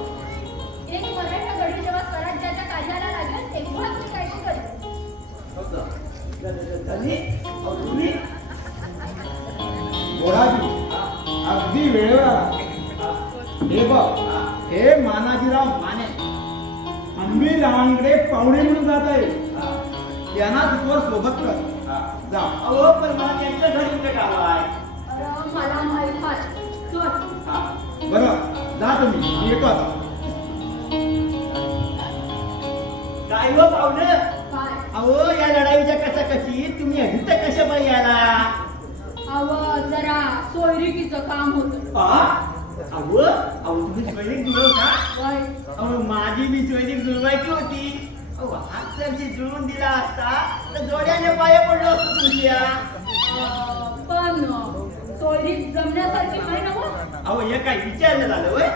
एक मराठा गडी जेव्हा स्वराज्याच्या कार्याला लागेल तेव्हाच मी काय ते करेन. कसं? त्यांनी अगदी गोराजी अगदी वेळेवर आला. हे बघ, हे मानाजीराव माने आम्ही लहानकडे पाहुणे म्हणून जात आहे. त्यांना तुझ्यावर सोबत कर. जा. अहो पण मला त्यांच्या घरी कुठे गाव आहे? अरे, मला माहित आहे. चल. बरं, जा तुम्ही, मी येतो आता. काय हो पाहुणे? काय? अहो या लढाईच्या कशाकशी तुम्ही इथं कशा पाहिजे याला? अहो, जरा सोयरिकीचं काम होतं. अहो तुम्ही स्वैनिक जुळव का? वय. अहो माझी बी स्वैनिक जुळवायची होती. अहो हात जरशी जुळवून दिला असता तर जोड्याने पाया पडलो असतो तुमच्या. पण सोयरीक जमण्यासारखी आहे ना हो? अहो हे काय विचारलं झालं होय?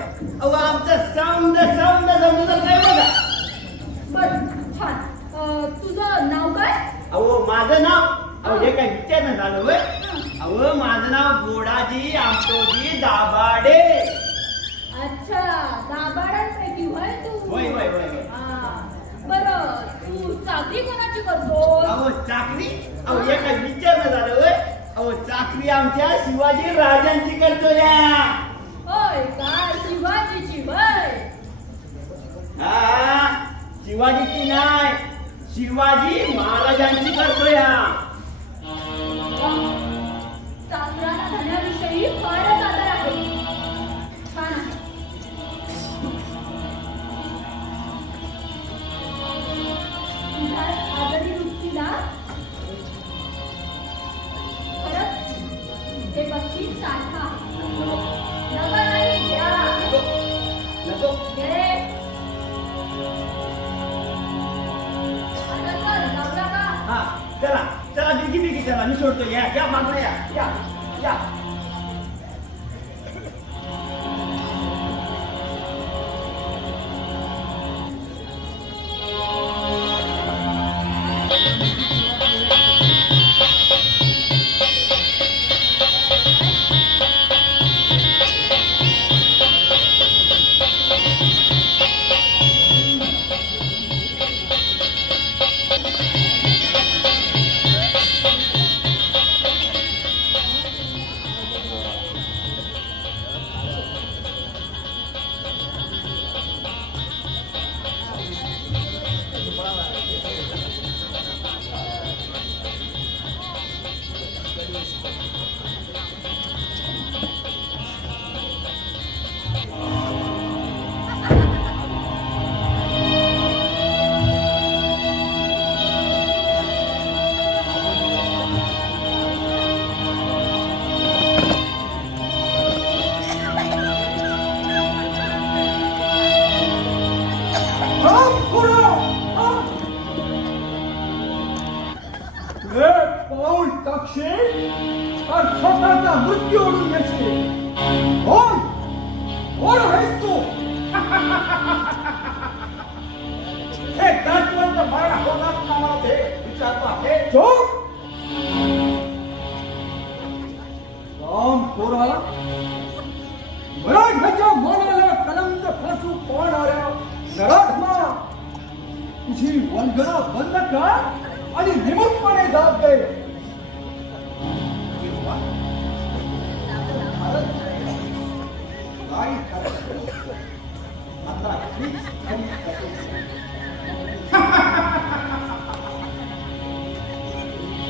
अहो आमचं साऊंड जमलं काय बघा. बरं, छान. तुझं नाव काय? अहो माझं नाव, अहो हे काय विचारणं झालं होय? अहो माझं नाव गोडाजी आमटोजी दाभाडे. अच्छा, दाभाड्यांपैकी होय तू? होय होय होय होय. बरं, तू चाकरी कोणाची करतो? अहो चाकरी, अहो हे काय विचारणं झालं होय? अहो चाकरी आमच्या शिवाजी राजांची करतो या. होय काय, शिवाजीची होय? हा, शिवाजीची नाही, शिवाजी महाराजांची करतो या. चाकराला धन्याविषयी फारच आदर आहे. छान आहे. तुझ्या आदरी वृत्तीला खरंच हे बक्षीस सारखा नका नाही घ्या. नको. घे. आता चल, जाऊया का? हा, चला चला बिगी चला, मी सोडतो. या मागणं या. पाऊल टाकशील तर स्वतःचा मृत्यू ओढून घेशील. कोण कोण आहेस तू? हे दासवंत मराठा होणार नावाला ते विचारतो आहे. चोप. राम पोरा, मराठ्याच्या मनाला कलंक फासू पाहणाऱ्या नराधमा, तुझी वंदना बंद कर आणि निमुटपणे जात दे.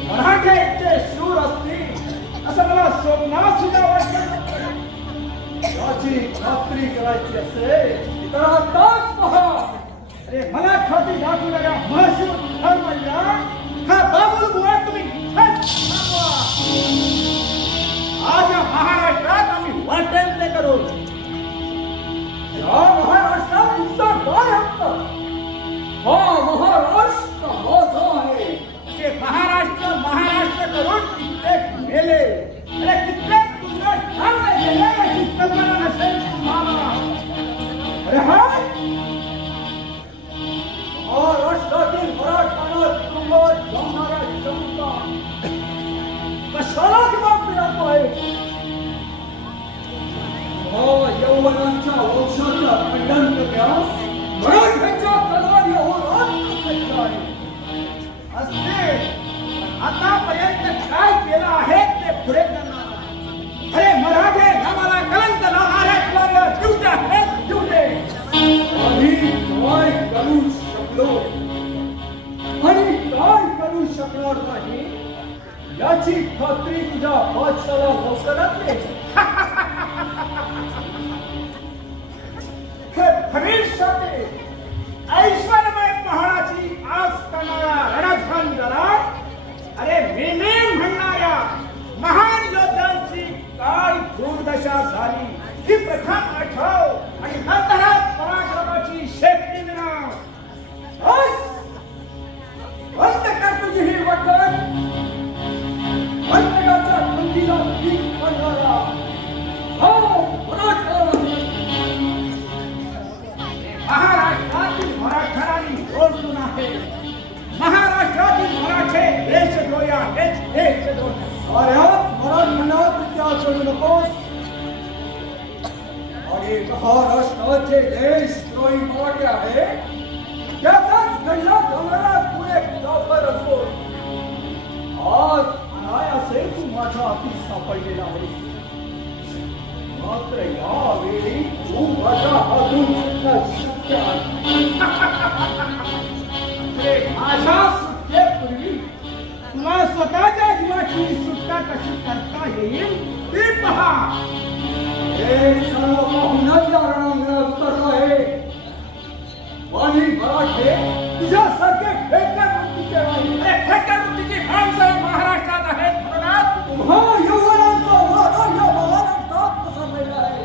मराठे इतके शूर असतील असं मला स्वप्नात सुद्धा वाटलं. याची खात्री करायची असेल तर आताच पहा. अरे मला खात्री दाखवणाऱ्या महसूल धर्मया हा बाबूल बुवा तुम्ही इथेच थांबवा. आज या महाराष्ट्रात आम्ही वाटेल ते करू. या महाराष्ट्रात तुमचा काय हक्क? हा महाराष्ट्र माझा आहे. ते महाराष्ट्र महाराष्ट्र करून कित्येक मेले. अरे कित्येक तुझं ठाणे गेले याची कल्पना नसेल तुम्हाला. अरे हाय महाराष्ट्रातील मराठवाडा तुरुंगात जाणाऱ्या जनता कशाला जबाब देणार आहे? यौवनांच्या वंशाचा खंडन करण्यास मराठ्यांच्या तलवारीवर आत्मसज्ज आहे. असते आतापर्यंत काय केलं आहे ते पुढे करणार. अरे मराठे आम्हाला कलंक लावणाऱ्या तलवारीवर जिवते आहेत जिवते. आम्ही काय करू शकलो आणि काय करू शकणार नाही याची खात्री तुझ्या बादशाला लवकरच येईल. हे भविष्यातील ऐश्वर्यमय महाराची आस करणारा रणधंजरा अरे मी म्हणणाऱ्या महान योद्ध्यांची काय दुर्दशा झाली ही प्रथम आठव आणि नंतर पराक्रमाची शेती मिळव. बंद कर तुझी ही वटण. प्रत्येकाच्या खंडीला पीक पडणारा महाराष्ट्रातील मराठ्यांनी ओळखून आहे. महाराष्ट्रातील मराठे देशद्रोही आहेत. देशद्रोही साऱ्याच मराठ्यांना विचार करू नकोस. आणि महाराष्ट्राचे देशद्रोही मराठे आहे त्याचाच गल्ला जाणारा तू एक जाफर असो. आज अनायासे तू माझ्या हाती सापडलेला आहेस. मात्र यावेळी तू माझ्या हातून सुटणं शक्य आहे. माझ्या सुटकेपूर्वी तुला स्वतःच्या जीवाची सुटका कशी करता येईल ते पहा. हे सर्व पाहूनच या रणांगणात उतरलो आहे. आणि मराठे तुझ्यासारखे फेक्या वृत्तीचे नाही. फेक्या वृत्तीची माणसं महाराष्ट्रात आहेत. तुम्हा यौवनांचा वारा या महाराष्ट्रात पसरलेला आहे.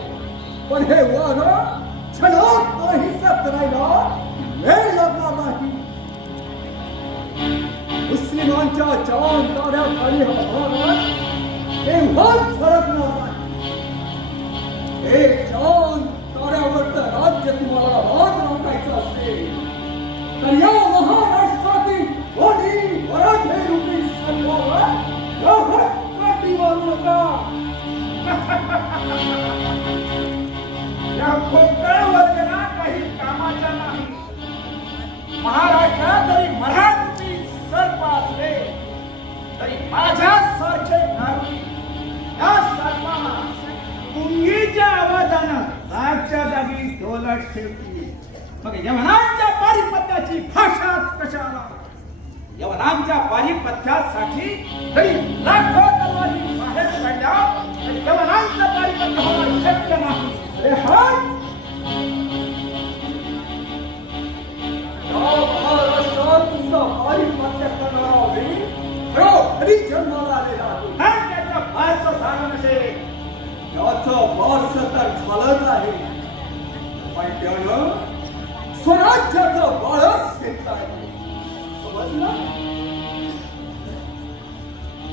पण हे वारं छळत नाहीसं करायला वेळ लागणार नाही. मुस्लिमांच्या चांद ताऱ्याखाली हा भारत तेव्हाच फरकणार नाही. हे चांद ताऱ्यावरचं राज्य तुम्हाला आज राखायचं असेल तर या महाराष्ट्रातील कोणी मराठे रूपी सर्वावर काठी मारू नका. या खोकळ वर्गना काही कामाच्या नाही. महाराष्ट्रात जरी मराठी सर्प असले तरी माझ्यासारखे घालून या सर्पाला गुंगीच्या आवाजानं जागच्या जागी डोलत ठेवतील. मग यवनांच्या पारिपत्याची भाषाच कशाला? यवनांच्या पारिपत्यासाठी तरी लाखो तलवारी बाहेर काढल्या तरी यवनांचं पारिपत्य होणं शक्य नाही. अरे हाय महाराष्ट्रात तुमचा पारिपत्य करणारा वेळी खरी जन्माला आलेला आहे. त्याचा फारसं झालं नसेल. याचं फारसं तर झालंच आहे. पण त्यानं स्वराज्याचं बाळच घेतलं आहे. समजलं?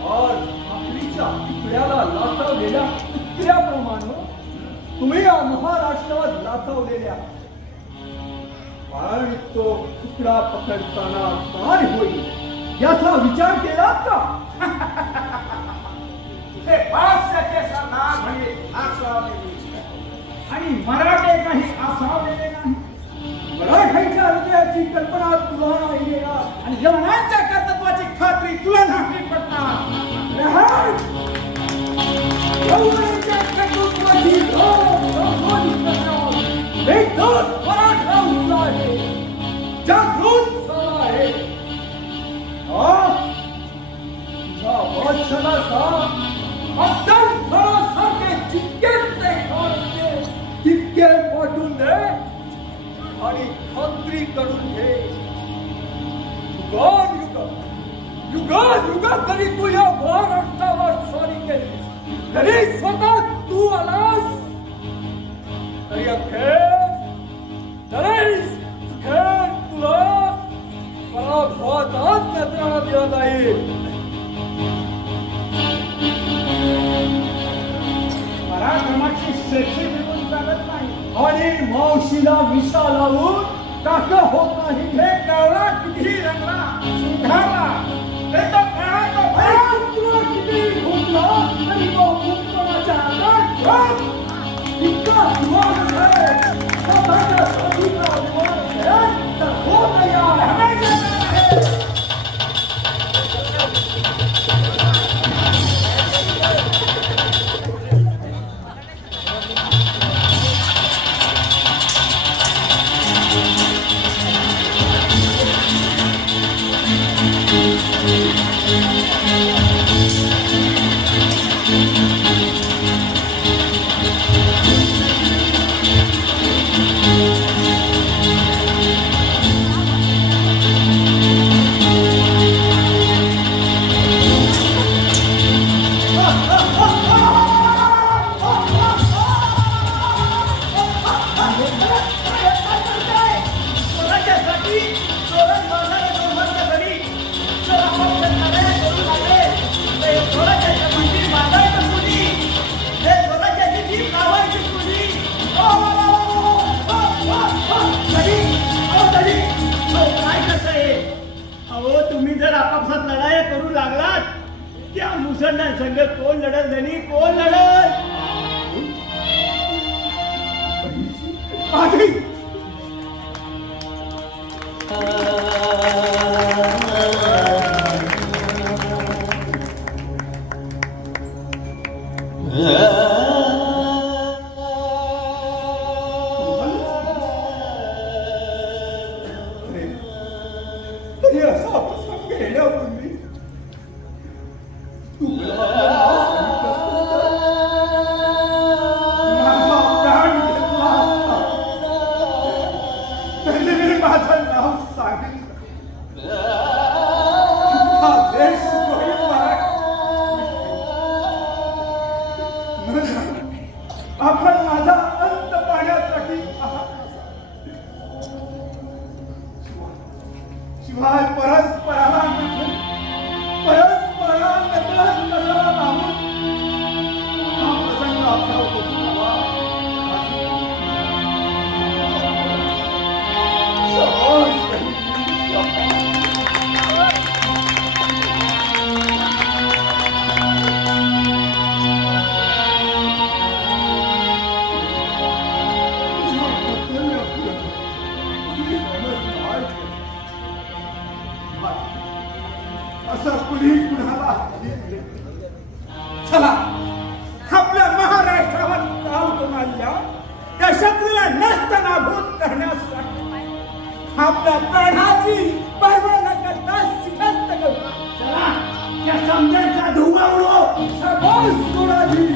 आज आपलीच्या तुकड्याला लाचवलेल्या कुत्र्याप्रमाणे तुम्ही या महाराष्ट्रात लाचवलेल्या. पण तो तुकडा पकडताना काय होईल याचा विचार केला का? ते पाचशे सरदार म्हणजे आसावलेले आणि मराठे काही आसावलेले नाही. मराठ्यांच्या हृदयाची कल्पना तुला नाही येणार आणि यवनांच्या कर्तृत्वाची खात्री तुला नाही पडणार. यवनांच्या कर्तृत्वाची मराठा उठला आहे. जागृत झाला आहे. बादशाला सांग अद्दल फळासारखे जितके ते शिक्के पाठवून दे आणि खात्री करून घे. युगा तरी तू या महाराष्ट्रावर स्वारी केलीस, तरी स्वतः तू आलास, तरी अखेर तुला पराभवाचा नजराणा दिला जाईल. पराक्रमाची शेती निघून चालत नाही आणि मावशीला विषा लावून टाका होत नाही. हे कळला कितीही रंगला सुधारला हे तर कळाचं भय. तुला किती घुमला तरी तो घुमपणाच्या हातात इतका दिवाण आहे. स्वतःच्या स्वाधीचा दिवाण असेल तर होत या हमेशा आहे. संघ कोण लढल धनी, कोण लढल? आपण माझा अंत पाहण्यासाठी शिवाय परस्पराला नकळत लावून हा प्रसंग आपला असं कुणी कुणाला चला आपल्या महाराष्ट्रावर चालतो मानल्या त्या शत्रूला नष्ट नाबूद करण्यासाठी आपल्या प्राणाची पर्वा न करता शिखस्त करू. चला त्या समजांचा धुवा उडो. सर्वांस सोडाजी.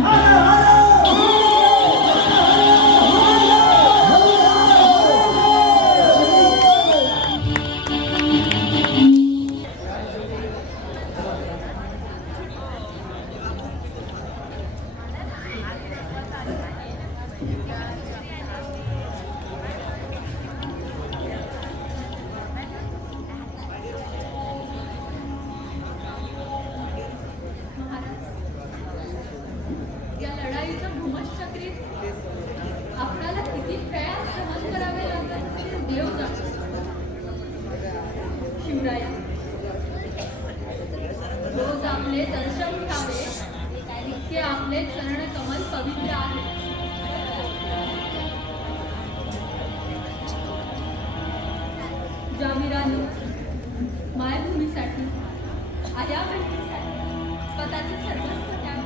रोज आपले दर्शन घ्यावे इतके आपले चरण कमल पवित्र आहे. ज्या वीरांनो मायभूमीसाठी आया बहिणीसाठी स्वतःचे सर्वस्व त्याग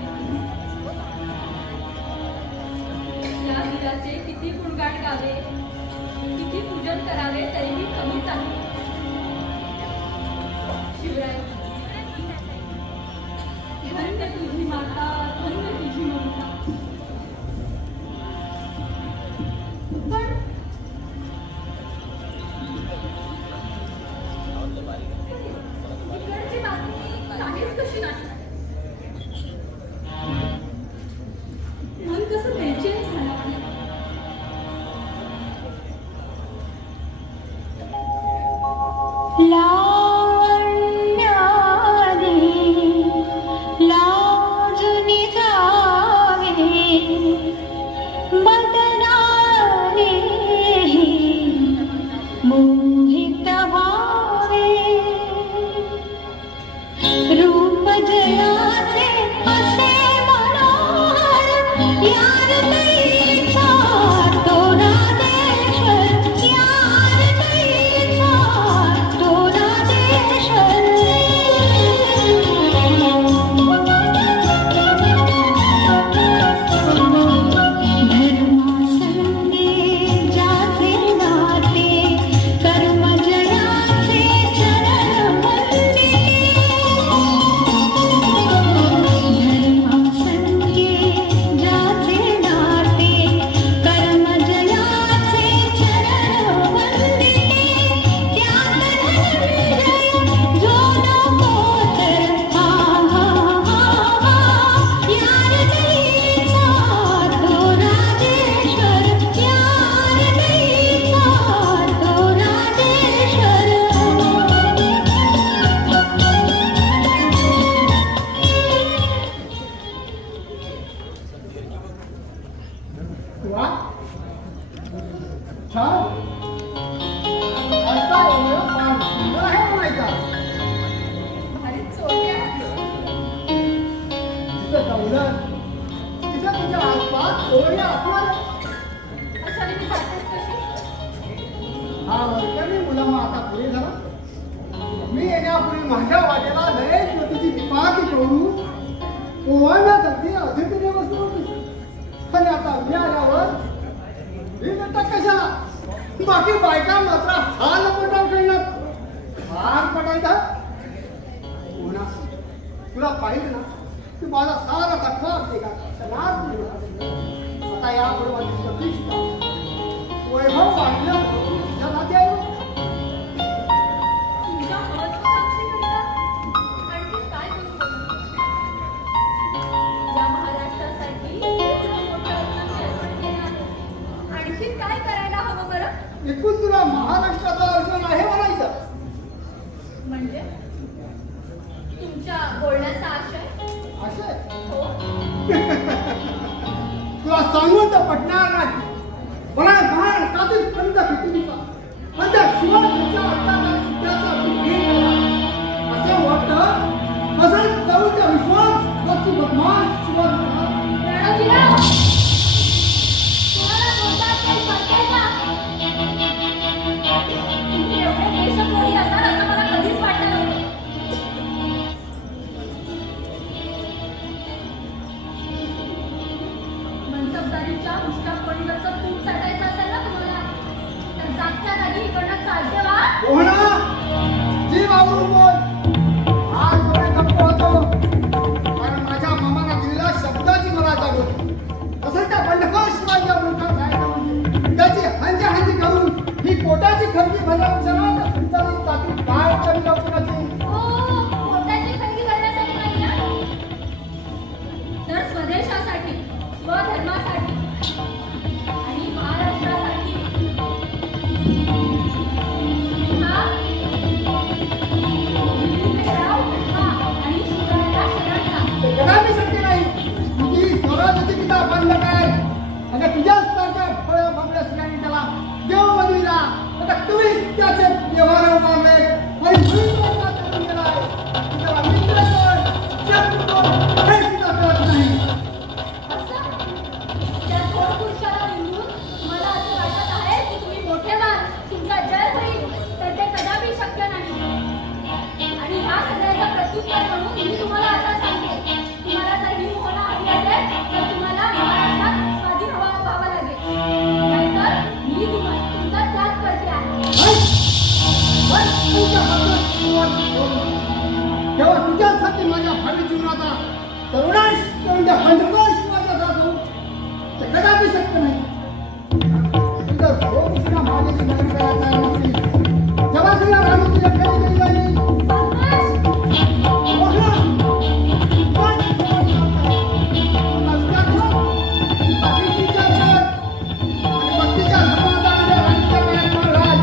या वीराचे किती गुणगान गावे किती पूजन करावे तरीही कमीच आहे. शिवराय धन्य तुझी माता, धन्य तुझी ममता. लाजुनी जावे बदनाने मोहित व्हावे रूप जयाचे असे मनोहर यार नैचा तो राधेश्वर यार नैचा तो राधेश्वर धर्मासंगे जाचे नाते कर्म जयाचे चरण वंदिते धर्मासंगे जाचे नाते कर्म जयाचे चरण वंदिते त्यात धनंजय जो नको तर हा हा हा हा यार नैचा तो राधेश्वर यार नैचा तो राधेश्वर वा छान आता एवढं काम सुंदर आहे म्हणायचा भारीच चोरटे आहेत. तिथं दौलत तिथं तुझ्या आसपास चोरी असणार अशाने मी जातेच कशी? हा वर्गणी मुलामा आता पुढे झाला मी येण्यापूर्वी माझ्या वाटेला लय ज्योतीची दीपाकी करून पोहण्यासाठी अधिकारी बसलो होती आणि आता मी आल्यावर मी नंतर कशाला बाकी बायका मात्र हाल पटाव करणार हार पटायचा कोणा तुला पाहिजे ना की माझा सारा दाखवा का आता या बरोबर प्रतिष्ठा वैभव वाढल्या त्याला द्यावं तुमच्या महत्वाकांक्षेकरिता आणखी काय करू शकतो? या महाराष्ट्रासाठी एवढं मोठं रत्न मी अर्पण केलं आहे. आणखी काय करायला हवं बरं? एकूण तुला महाराष्ट्राचा अर्पण आहे म्हणायचं म्हणजे तुमच्या बोलण्याचा आशय असे हो तुला सांगून तर पटणार नाही मला महाराष्ट्रातील पंत पृथ्वीचा आणि त्या शिवाजीच्या अत्याचा असं वाटतं असं जाऊन त्या विश्वास बदमाश शिवाजीचा रणजीराव, तुम्हाला बोलतात काही वाटेल का? तुम्ही एवढे देशद्रोही असाल असं मला कधीच वाटलं नव्हतं. मनसबदारीच्या मुष्टाफोडीवरचं तूप चाटायचं असेल ना तुम्हाला, तर जागच्या जागी इकडनं चालते वा. पोहणा जीव आवरून बोल आज मला गप्प होतो कारण माझ्या मामाला दिलेल्या शब्दाची मला जाग होती तसंच त्या बंडखोर शिवाजी मुलगा जायचं म्हणजे त्याची हंजी करून ही पोटाची खर्ची भरल्यापेक्षा ना त्या सुलतानाची ताकद काय कमी कुणाची हो, पोटाची खणगी करण्यासाठी नाही ना, तर स्वदेशासाठी, स्वधर्मासाठी आणि महाराष्ट्रासाठी. हा दिलीपराव हा आणि शिवरायाला शरण जा. ते कदापि शक्य नाही तुझी स्वराज्याची पिता बंद काय आणि तुझ्यासारख्या फळ्या बाबड्या स्त्रियांनी त्याला देव बनविला आता तुम्हीच त्याचे व्यवहार उभारले आणि तुम्हीच त्याचा करून गेलाय त्याला मित्र कोण शत्रू कोण हे सुद्धा कळत नाही असं त्या थोर पुरुषाला निवडून मला असं वाटत आहे की तुम्ही मोठे व्हाल, तुमचा जय होईल, तर ते कदापि शक्य नाही. आणि ह्या सगळ्याचं प्रत्युत्तर म्हणून मी तुम्हाला आता सांगते, तुम्हाला जर ही मोहना हवी असेल तर तुम्हाला महाराष्ट्रात स्वाधीन व्हावं लागेल, नाहीतर मी तुमचा त्याग करते आहे. बस तुझ्या हातात सुरुवात करू. तेव्हा तुझ्यासाठी माझ्या भावी जीवनाचा तरुणाश करून त्या बंडखोर शिवाचा जातो ते कदापि शक्य नाही तुझं स्वपुष्णा मागेची लग्न करायचा नसतील जेव्हा तुला राणी तुझ्या फेरी केली जाईल बदमाश! मोठा पण लक्षात ठेव बाकीच्या जगात आणि भक्तीच्या धर्माचा विजय राणीच्या काळात मारलाय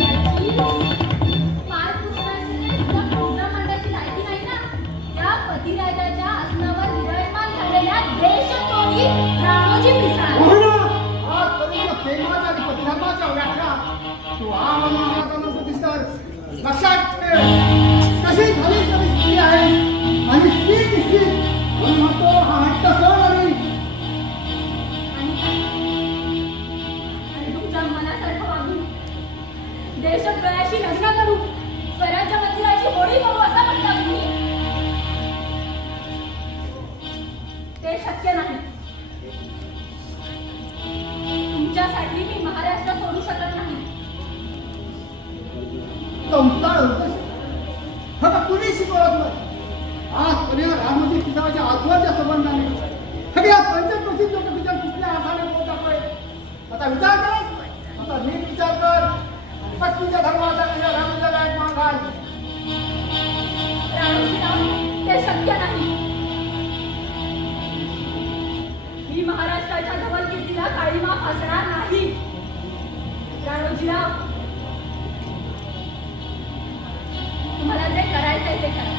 याची संस्कार होते आता कुणी शिकवत नाही आज पुण्याला रामोजी पिसाच्या आजवरच्या संबंधाने सगळ्या पंचप्रसिद्ध कवीच्या कुठल्या आधारे पोहोचतोय आता विचार कर आता नीट विचार कर पत्नीच्या धर्माचा म्हणजे रामचा गायक मागाल राणोजीराव, ते शक्य नाही. मी महाराष्ट्राच्या धवलकीर्तीला काळीमा फासणार नाही. राणोजीराव, तुम्हाला जे करायचंय ते करा.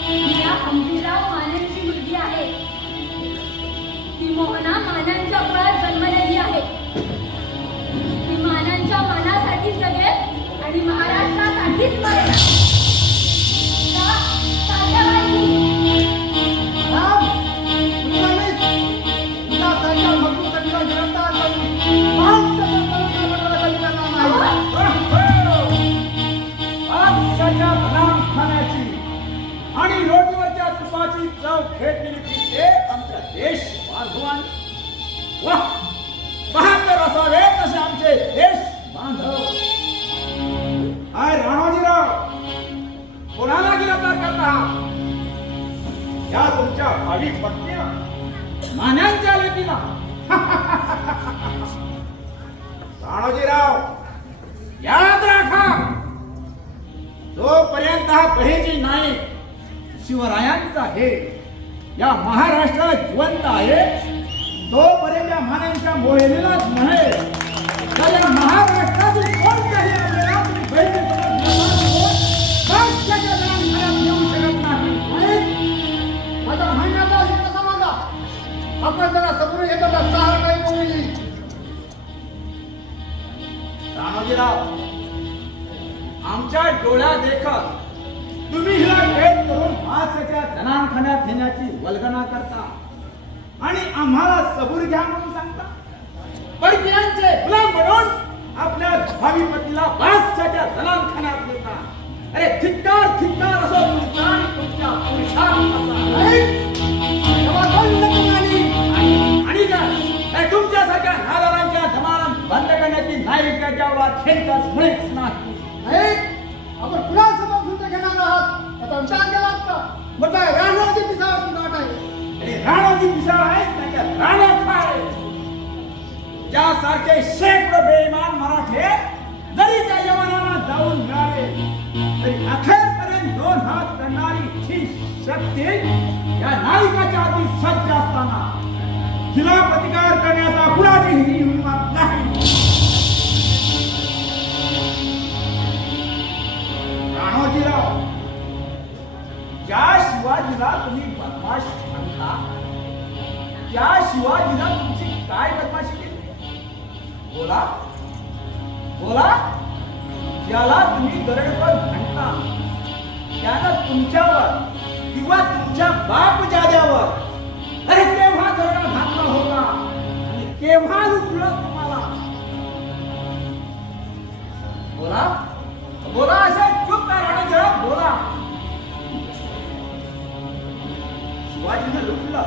मी या हंबीरराव मानेंची मुलगी आहे. ती मोहना मानांच्या कुळात जन्मलेली आहे. ती मानांच्या मानासाठी जगेल आणि महाराष्ट्रासाठीच मरेल. राम तुला नाही तुला सरकार म्हणून सगळं गिरफ्तार करून आजच्या बनाम खाण्याची आणि रोटीवरच्या तुपाची चव खेळलेली पिके आमच्या देश बांधवान वाह 72 असावे तसे आमचे देश बांधव. आय राणोजीराव, कोणाला गिरफ्तार करता? या तुमच्या भावी पत्नीला, मान्यांच्या लेकीला. राणोजीराव, याद राखा, जोपर्यंत हा बहिजी नाईक शिवरायांचा हे या महाराष्ट्रात जिवंत आहे तोपर्यंत या मान्यांच्या मोहिमेलाच म्हणेल तर या महाराष्ट्रातील कोणत्याही आपल्याला तुम्ही बहिणीसोबत राष्ट्राच्या जनांखान्यात नेऊ शकत नाही. आता महिन्याचा असेल कसा माझा आपण जरा समोर येतो ना सहा काही बोलली राणोजीराव, आमच्या डोळ्या देखत तुम्ही हिला कैद करून मासाच्या जनानखान्यात नेण्याची वल्गना करता आणि आम्हाला सबूर घ्या म्हणून सांगता. परकीयांचे गुलाम बनून आपल्या भावी पतीला मासाच्या जनानखान्यात नेता. अरे धिक्कार धिक्कार असो तुमचा आणि तुमच्या पुरुषार्थाचा. आणि काय तुमच्यासारख्या नादारांच्या जमाना बंद करण्याची नायिकाच्यावर खेळताच मुळीच नाही. आपण पुन्हा समोर सुद्धा घेणार आहात आता विचार केलात का मोठा राणोजी पिसाळाची गाठ आहे आणि राणोजी पिसाळ आहेत त्याच्या राणा काय ज्यासारखे शेकडो बेईमान मराठे जरी त्या यवनाला जाऊन मिळाले तरी अखेरपर्यंत 2 हात करणारी ही शक्ती या नायिकाच्या हाती सज्ज असताना तिला प्रतिकार करण्याचा कुणाचीही हिंमत नाही. राणोजीराव, ज्या शिवाजीला तुम्ही बदमाश म्हणता त्या शिवाजीला तुमची काय बदमाशी केली? बोला बोला. ज्याला तुम्ही गरडपण म्हणता त्यानं तुमच्यावर किंवा तुमच्या बाप जाद्यावर अरे केव्हा दरड घातला होता आणि केव्हा लुटलं तुम्हाला? बोला बोला. असं चुप का राणोजीराव? बोला. शिवाजीने लुटलं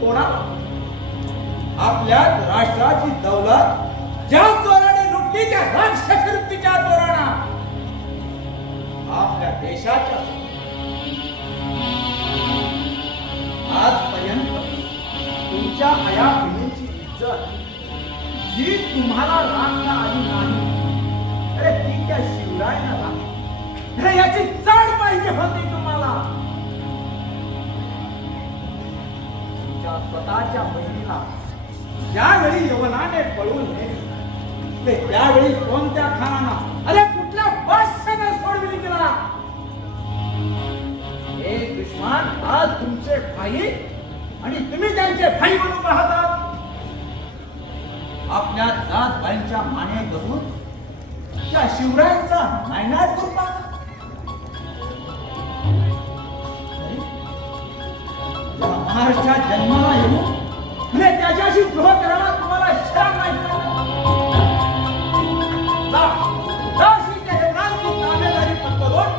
कोणाला? आपल्या राष्ट्राची दौलत ज्या चोराने लुटली त्या राक्षसवृत्तीच्या चोराना आपल्या देशाच्या आजपर्यंत तुमच्या आया बहिणीची इज्जत जी तुम्हाला राखता आली नाही अरे ती त्या शिवरायाला राखली. अरे याची चढ पाहिजे होती तुम्हाला. तुमच्या स्वतःच्या बहिणीला ज्यावेळी यवनाने पळून नेले ते त्यावेळी कोणत्या खानानं अरे कुठल्या बादशाहाने सोडविली तिला? हे दुश्मन आज तुमचे भाई आणि तुम्ही त्यांचे भाई म्हणून पाहतात. आपल्या जात भाईंच्या माने बसून त्या शिवरायांचा नायनाट करून पाहतात. महाराष्ट्रात जन्माला येऊन म्हणजे त्याच्याशी द्रोह करायला तुम्हाला शरम नाही का? ताबेदारी पत्करून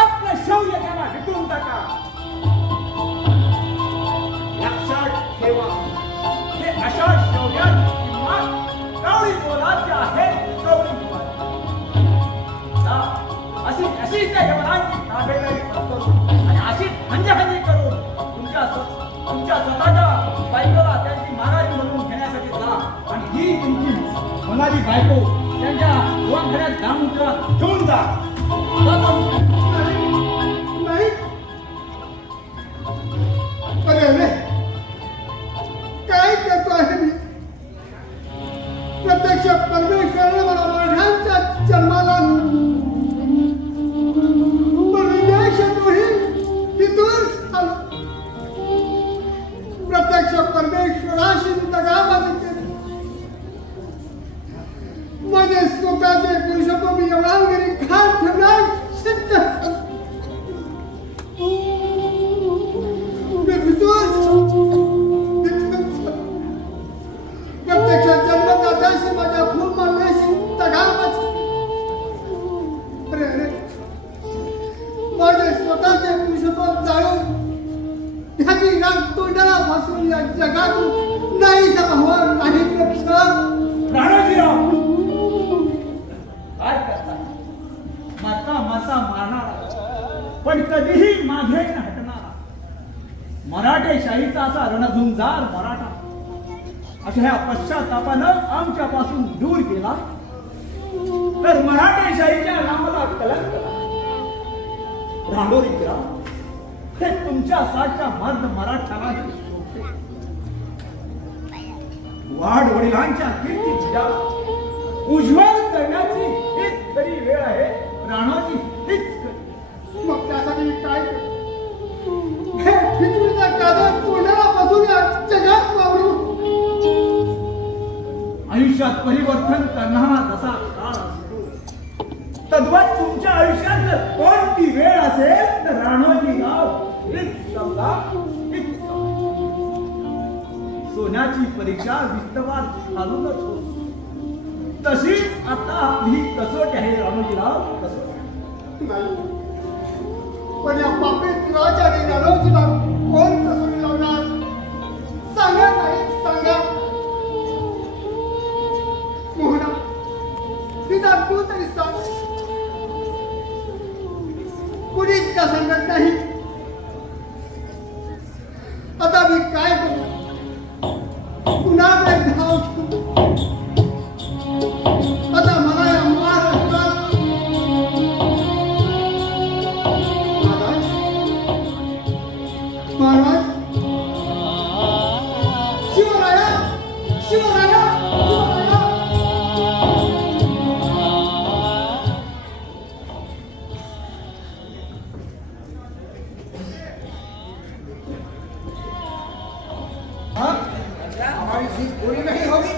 आपलं शौर्य त्यांना विटून टाका. लक्षात ठेवा हे अशा शौर्याची किंमत कावळी मोलाची आहे. तुमच्या स्वतःच्या बायकोला त्यांची माघारी म्हणून घेण्यासाठी जा आणि ही तुमची मनाची बायको त्यांच्या दोन दाम घेऊन जा. नाही अरे अरे काय करतो आहे मी प्रत्यक्ष परमेश्वराने मला माझ्यांच्या जन्माला प्रत्यक्ष परमेश्वराशी दगाबाजी केली. माझे स्वतःचे पुरुषोत्तम यवनांगिरी खान ठेवणार सिद्ध प्रत्यक्ष जन्मदात्याशी माझ्या फूल मारण्याशी दगाबाजी. अरे अरे माझे स्वतःचे पुरुषोत्तम जाळून ह्याची राग तोंडाला फासून या जगातून नाही व्हावं नाही राणोजीराव काय करता माता माता मारणारा पण कधीही मागे न हटणारा मराठेशाहीचा असा रणधुंजार मराठा अशा ह्या पश्चातापानं आमच्यापासून दूर गेला तर मराठेशाहीच्या नावाला कलंक राणोजीराव हे तुमच्या साठच्या मर्द मराठाला शोभते. वाढ वडिलांच्या कीर्तीच्या उज्ज्वल करण्याची हीच खरी वेळ आहे राणोजी, हीच खरी. मग त्यासाठी मी काय हे पृथ्वीचा कादर तोंडाला बसून या जगात वावरू. आयुष्यात परिवर्तन करणारा जसा काळ असतो तद्वत तुमच्या आयुष्यात कोणती वेळ असेल तर राणोजीराव सोन्याची परीक्षा विस्तवार घालूनच होती तशीच आता आपली कसोटी आहे राणोजीराव. कसोटी नाही पण या पापी राजाने राणोजीला कोण कसोटी लावणार सांगा. नाही सांगा मोहना तिला तू तरी सांग. कुणीच का सांगत नाही. आता मी काय करू पुन्हा धाव आता मला या महाराष्ट्रात महाराज शिवराया शिवराया शिवराया हमारी सीट पूरी नहीं होगी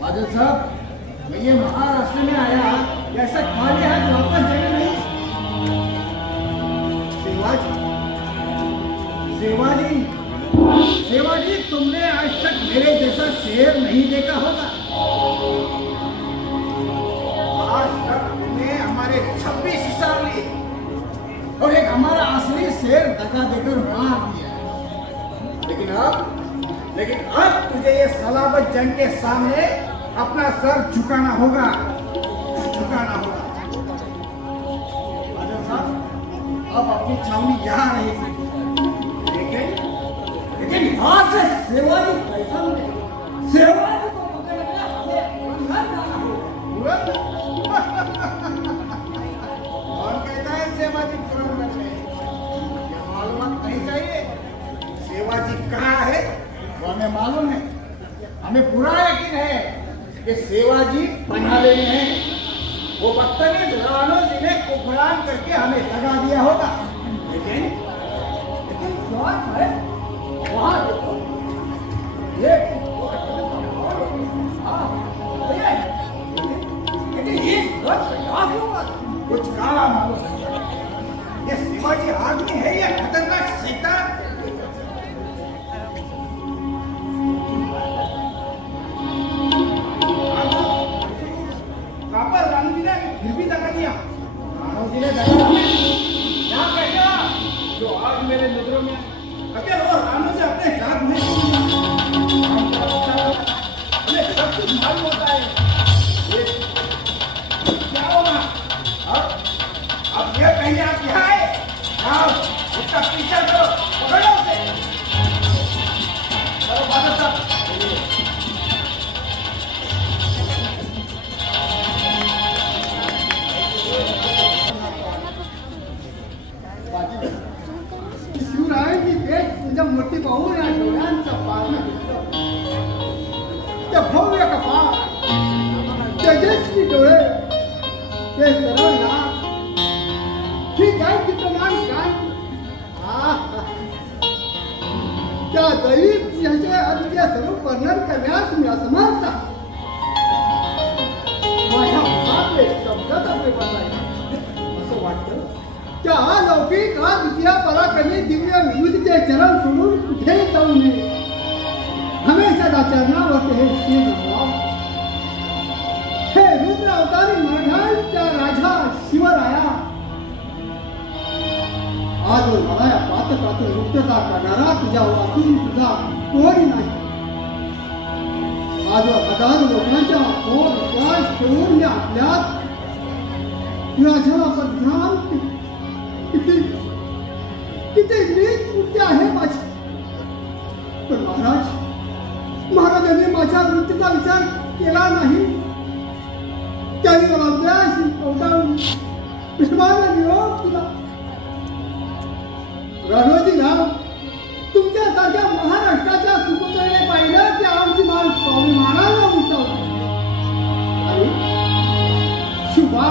बादल साहब. मैं ये महाराष्ट्र में आया ऐसा खाली हाथ वापस जाना नहीं. सेवाजी सेवाजी सेवाजी तुमने आज तक मेरे जैसा शेर नहीं देखा होगा. आज तक तुमने हमारे 26 हिसाब लिए और एक हमारा असली शेर दगा देकर मार दिया. लेकिन अब तुझे ये सलाबत जंग के सामने अपना सर झुकाना होगा. राजा साहब अब अपनी छावनी यहाँ रहेगी लेकिन यहाँ से सेवाजी कैसा मिलेगा. सेवाजी को पकड़कर हमें उधर जाना होगा. कौन कहता है सेवाजी तुरंत कर ले. मालूम नहीं चाहिए सेवाजी कहाँ है वो हमें मालूम है. हमें पूरा यकीन है कि सेवाजी पन्हाले में है. वो बदतमीज राणोजी ने कुफरान करके हमें लगा दिया होगा. लेकिन क्या है वहां देखो ये कुछ काला मालूम है. ये शिवाजी आदमी है या खतरनाक शैतान. राणोजी ने दगा क्या कहेगा जो आज मेरे नजरों में अकेले और राणोजी अपने जाग में हमें सब कुछ मालूम होता है. क्या होगा अब ये पहले आप यहाँ आए. आप उसका पीछा करो पकड़ो उसे. माझ्या डोळ्यांचं पारणं घेतलं. ते भव्य कपाळ, तेजस्वी डोळे, ते सरळ नाक, ही काय कितमान काय, त्या दैविक याचे अद्य स्वरूप वर्णन करण्यास मी असमर्थ आहे. माझ्या मुखातले शब्दच आपले बदलायचे असं वाटतं. त्या अलौकिक अद्वितीय पराक्रमी दिव्य विभूतीचे चरण सोडून कुठे जाऊ नये. हमेशा चरणावर हे शील नमवावं. हे रुद्र अवतारी मराठ्यांच्या राजा शिवराया, आज मला या पातकातून मुक्तता करणारा तुझ्या वाचून तुझा कोणी नाही. आज हजारो लोकांच्या ओर विश्वास ठेवून मी आपल्यात माझ्याला बदनाम किती किती नीच वृत्ती आहे माझी. पण महाराजांनी माझ्या वृत्तीचा विचार केला नाही. त्यांनी मला उद्याशी कवटाळून प्रेमाने निरोप दिला. रणोजीराव, तुमच्यासारख्या महाराष्ट्राच्या सुपुत्राने पाहिलं की आमची मान स्वाभिमानाला उंचावली. आणि शुभा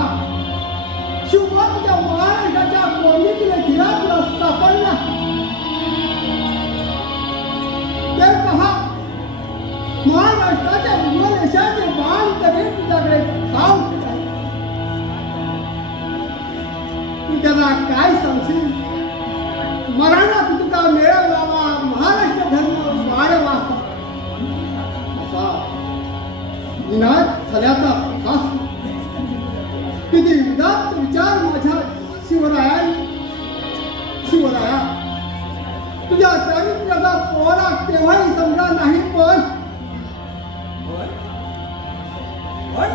तुझ्या महाराष्ट्राच्या कोणीतील हिरा तुला सापडला. ते पहा, महाराष्ट्राच्या देशाचे बाण तरी तुझ्याकडे काम आहे. तू त्याला काय सांगशील? मराठा तुका मिळवावा, महाराष्ट्र धर्म वाढवा असा विनाश झाल्याचा प्रकाश. किती उदात्त विचार माझ्या शिवराया. तुझ्या चरित्राचा पोरा केव्हाही समजा नाही. पण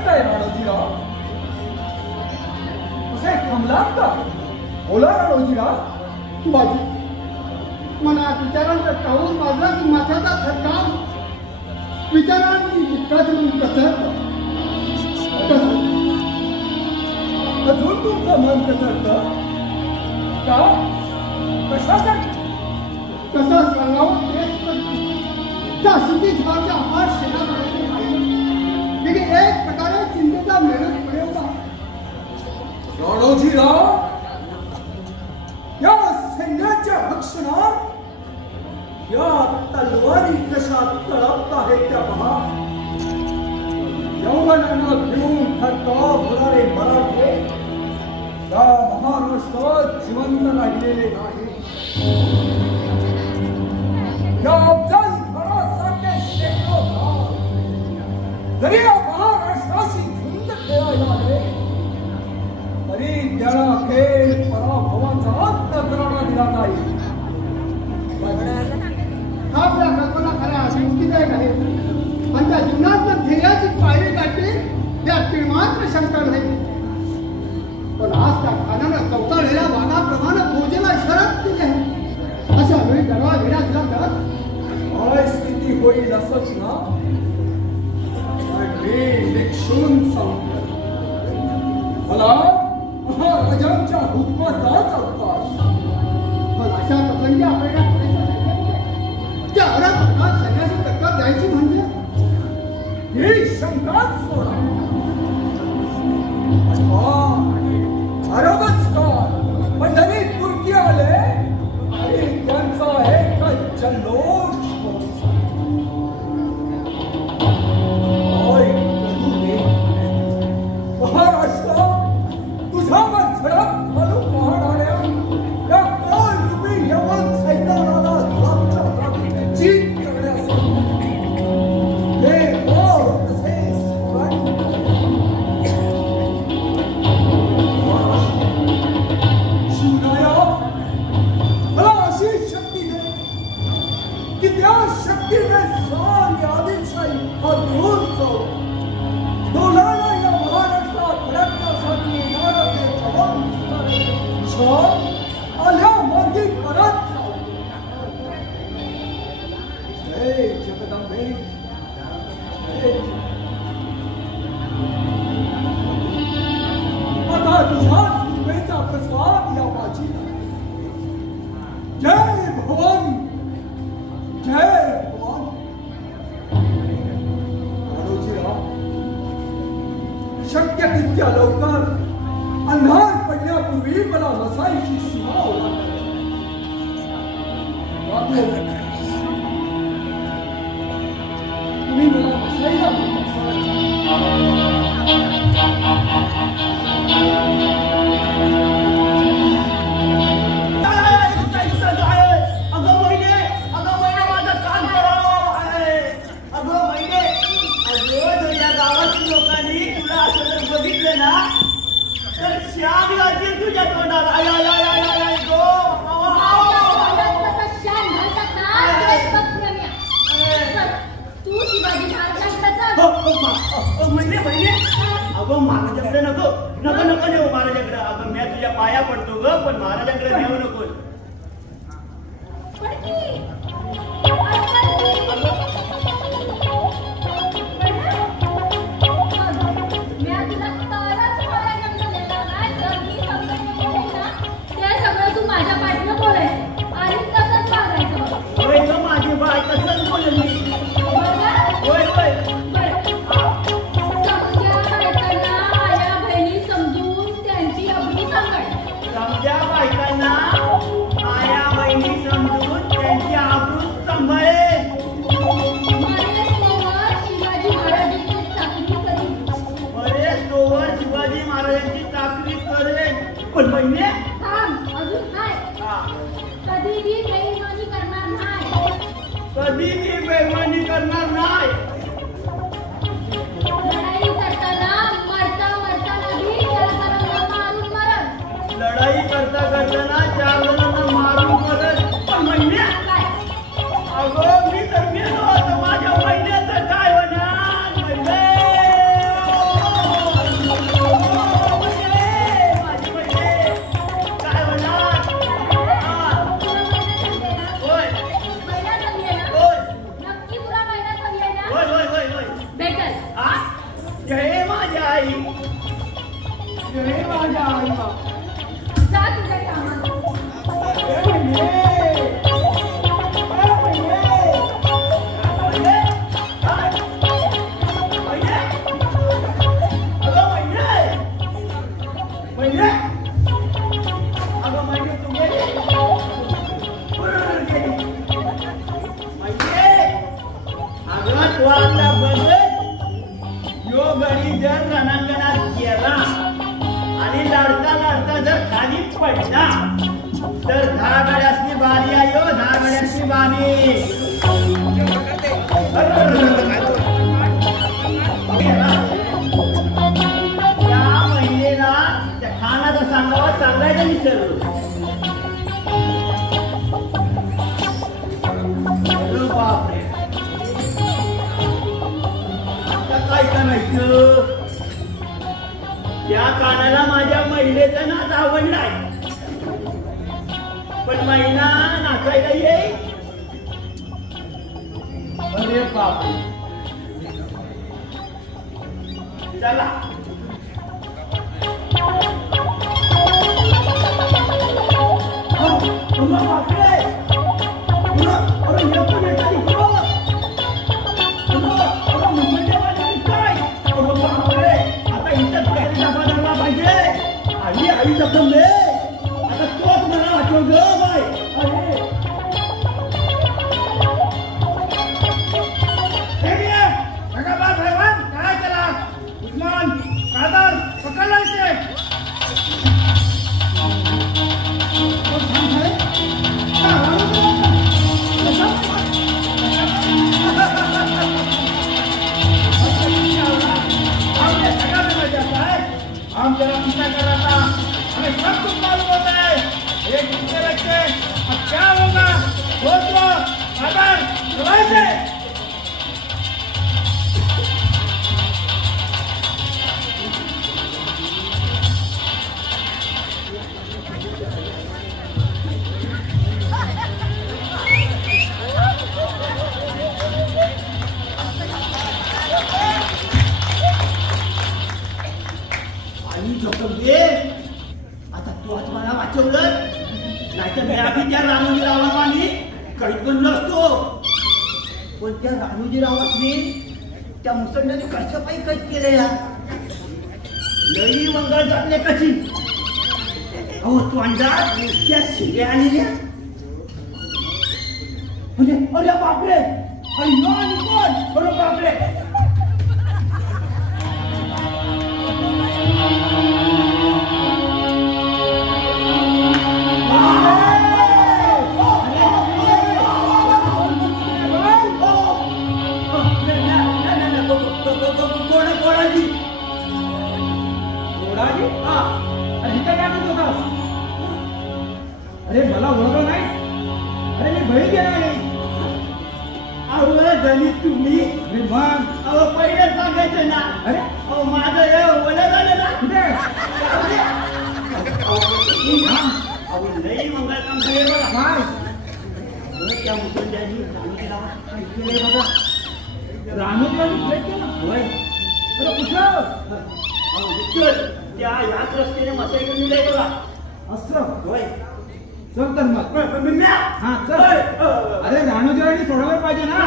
काय राणोजीराव, असे थांबलात का? बोला राणोजीराव. बाजू मनात विचारांचा टाळून माझला की माथ्याचा थरकाव विचारांनी तितकाच म्हणून कसरत. अजून तुमचं मन कसरतं का? कशासाठी? कसं सांगावं तेच करतो. त्या सिद्धीधारच्या आहार सेनापतीने पाहिलं की एक प्रकारे चिंतेचा मेळच पुढे होता. राणोजीराव, या सैन्याच्या भक्षणात या तलवारी कशा तळपत आहेत त्या पहा. यौवनानं घेऊन थरकाप होणारे मराठे या महाराष्ट्रात जिवंत राहिलेले नाही. या अफजल खानासारखे शेकडो गाव जरी या महाराष्ट्राशी झुंज खेळायला आले तरी त्याला अखेर पराभवाचा नजराणा दिला जाईल. आपल्या कल्पना खऱ्या मुक्तीदायक आहे. आणि त्या जीवनात ध्येयाची पायरी काढली त्यात मात्र शंका नाही. पण आज त्या खानानं चौताळलेल्या वाघाप्रमाणे पूजेला शरत केली आहे. अशा वेळी दरवा घेण्यात दिला तर काय स्थिती होईल असंच ना? मी निक्षून सांगतो, मला महाराजांच्या हुकमाचाच अवकाश. पण अशा प्रसंगी आपल्याला त्या अरब सैन्याची टक्कर द्यायची म्हणजे ही शंकाच सोडा. अरबच का, पण जरी तुर्की आले आणि त्यांचा एक जल्लोष महाराष्ट्र तुझ्या झडप घालून वाहणाऱ्या या काळयुगी यवन सैन्याला जीत करण्यासाठी हे वार कसे शिवराया, मला अशी शक्ती दे की त्या शक्तीने सारी आदिलशाही हा दूर जाऊ. डोलाला या महाराष्ट्रात भडकण्यासाठी येणारं ते जवान आल्या मार्गी परत जाऊ. जय जगदंबे, जय. आता तुझ्याच कृपेचा प्रसाद या बाजीला. जय भवानी, जय या लवकर, अंधार पडण्यापूर्वी मला वसाईची सीमा ओलांडावी. तुम्ही मला वसाईला तुझ्या तोंडाला तसा शान घालतात ना, तेच बघते मी. चल, तू शिवाजी महाराजांकडे चल. अगं महाराजांकडे नको नको नको नेऊ महाराजांकडे. अगं मी तुझ्या पाया पडतो ग, पण महाराजांकडे नेऊ नको. पण की, मी तुला तरच महाराजांकडे नेणार नाही. जर मी समजायचं बोलले ना, ते सगळं तू माझ्या पाठीनं बोलायचं आणि तसंच वागायचं. होय ग माझी बाय तसंच बोलली. बरं? होय होय बरं. समजा बायकांना आया बहिणी समजून त्यांची अगदी सांभाळ. समजा बायकांना आया बहिणी समजून त्यांची आबरूच सांभाळेल. माझ्या समोर शिवाजी महाराजांची चाकरी करीन. बरेच तोवर शिवाजी महाराजांची चाकरी करेल. पण बहिणी थांब, अजून काय? कधीही बेईमानी करणार नाही. कधी मी बेईमानी करणार नाही. लढाई करताना मरता मरता नाही, त्याला सर्वांना मारून मरण. लढाई करता करताना 4 जणांना मारून पडत. पण बहिणी काय? अगं मी तर गेलो होतो, माझ्या महिन्याचं काय होणार? म्हणजे माझी बहिणी काय होणार? हा. तुला महिना संधी आहे ना? होय महिना संधी आहे ना? होय नक्की तुला महिना संधी आहे ना? होय होय होय होय भेटेल. हा जय माझ्या आई जय माझ्या आई जा तुझ्या कामाला. जर रणांगणात गेला आणि लढता लढता जर खाली पडला तर 10 गड्यासनी बारी आहे. 10 गड्यासनी बारी. त्या महिलेला त्या खानाचा सांगावा सांगायचं विसरलो. अरे बापरे, आता काय करायचं? त्या कानाला माझ्या महिलेचं नाच आवडलाय, पण महिना नाचायला येईल. अरे बापरे, चला बापरे, अरे कोण येतात इकडं? बापरे, आता इथं डबा धरला पाहिजे. आई आई जपले आता तोच मला वाटव ग बाय. काय केला उस्मान कादर पकडलायचे हम जरा पूछा कर रहा था, हमें सब कुछ मालूम होता है. एक दूसरे रखते अब क्या होगा सोच लो. कादर चलाइए. आता तू आज मला वाचवलं, नाहीतर मी आधी त्या रामोजी रावांनी कळीत बनलो असतो. पण त्या रामोजी रावांनी त्या मुसंडाने कसं पायी कैद केलं या? लई मंगळ जातले कशी अहो तोंडात नुसत्या शिव्या आलेल्या म्हणजे अरे बापरे अरे यो आणि कोण अरे बापरे कोणाची कोणाची? अरे इथं काय म्हणत होतास? अरे मला ओळखलं नाही? अरे मी बळी गेला आहे. अहो गणित तुम्ही अरे मग अहो पहिले सांगायचं ना अरे अहो माझं हे ओलं झालं ना कुठे? अहो लई मंगळ काम झाले बघा काय? अहो, त्या मुसलमानांनी सांगितलं काय केलंय बघा रानोजीवानी भेट केला? होय अरे कुठं? अहो विठ्ठल त्या याच रस्त्याने मसाई निघाय बघा असं होय चल तर मग हा चल. अरे रानोजीवानी सोडायला पाहिजे ना.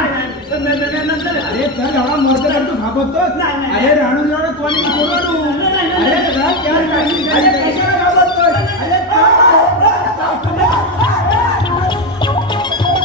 नंतर अरे चल एवढा मर्द करतो घाबरतो. नाही, नाही. अरे रानोजीवानी तू आणि मी सोडू. नाही, नाही, नाही. अरे चल, क्या- अरे कशाला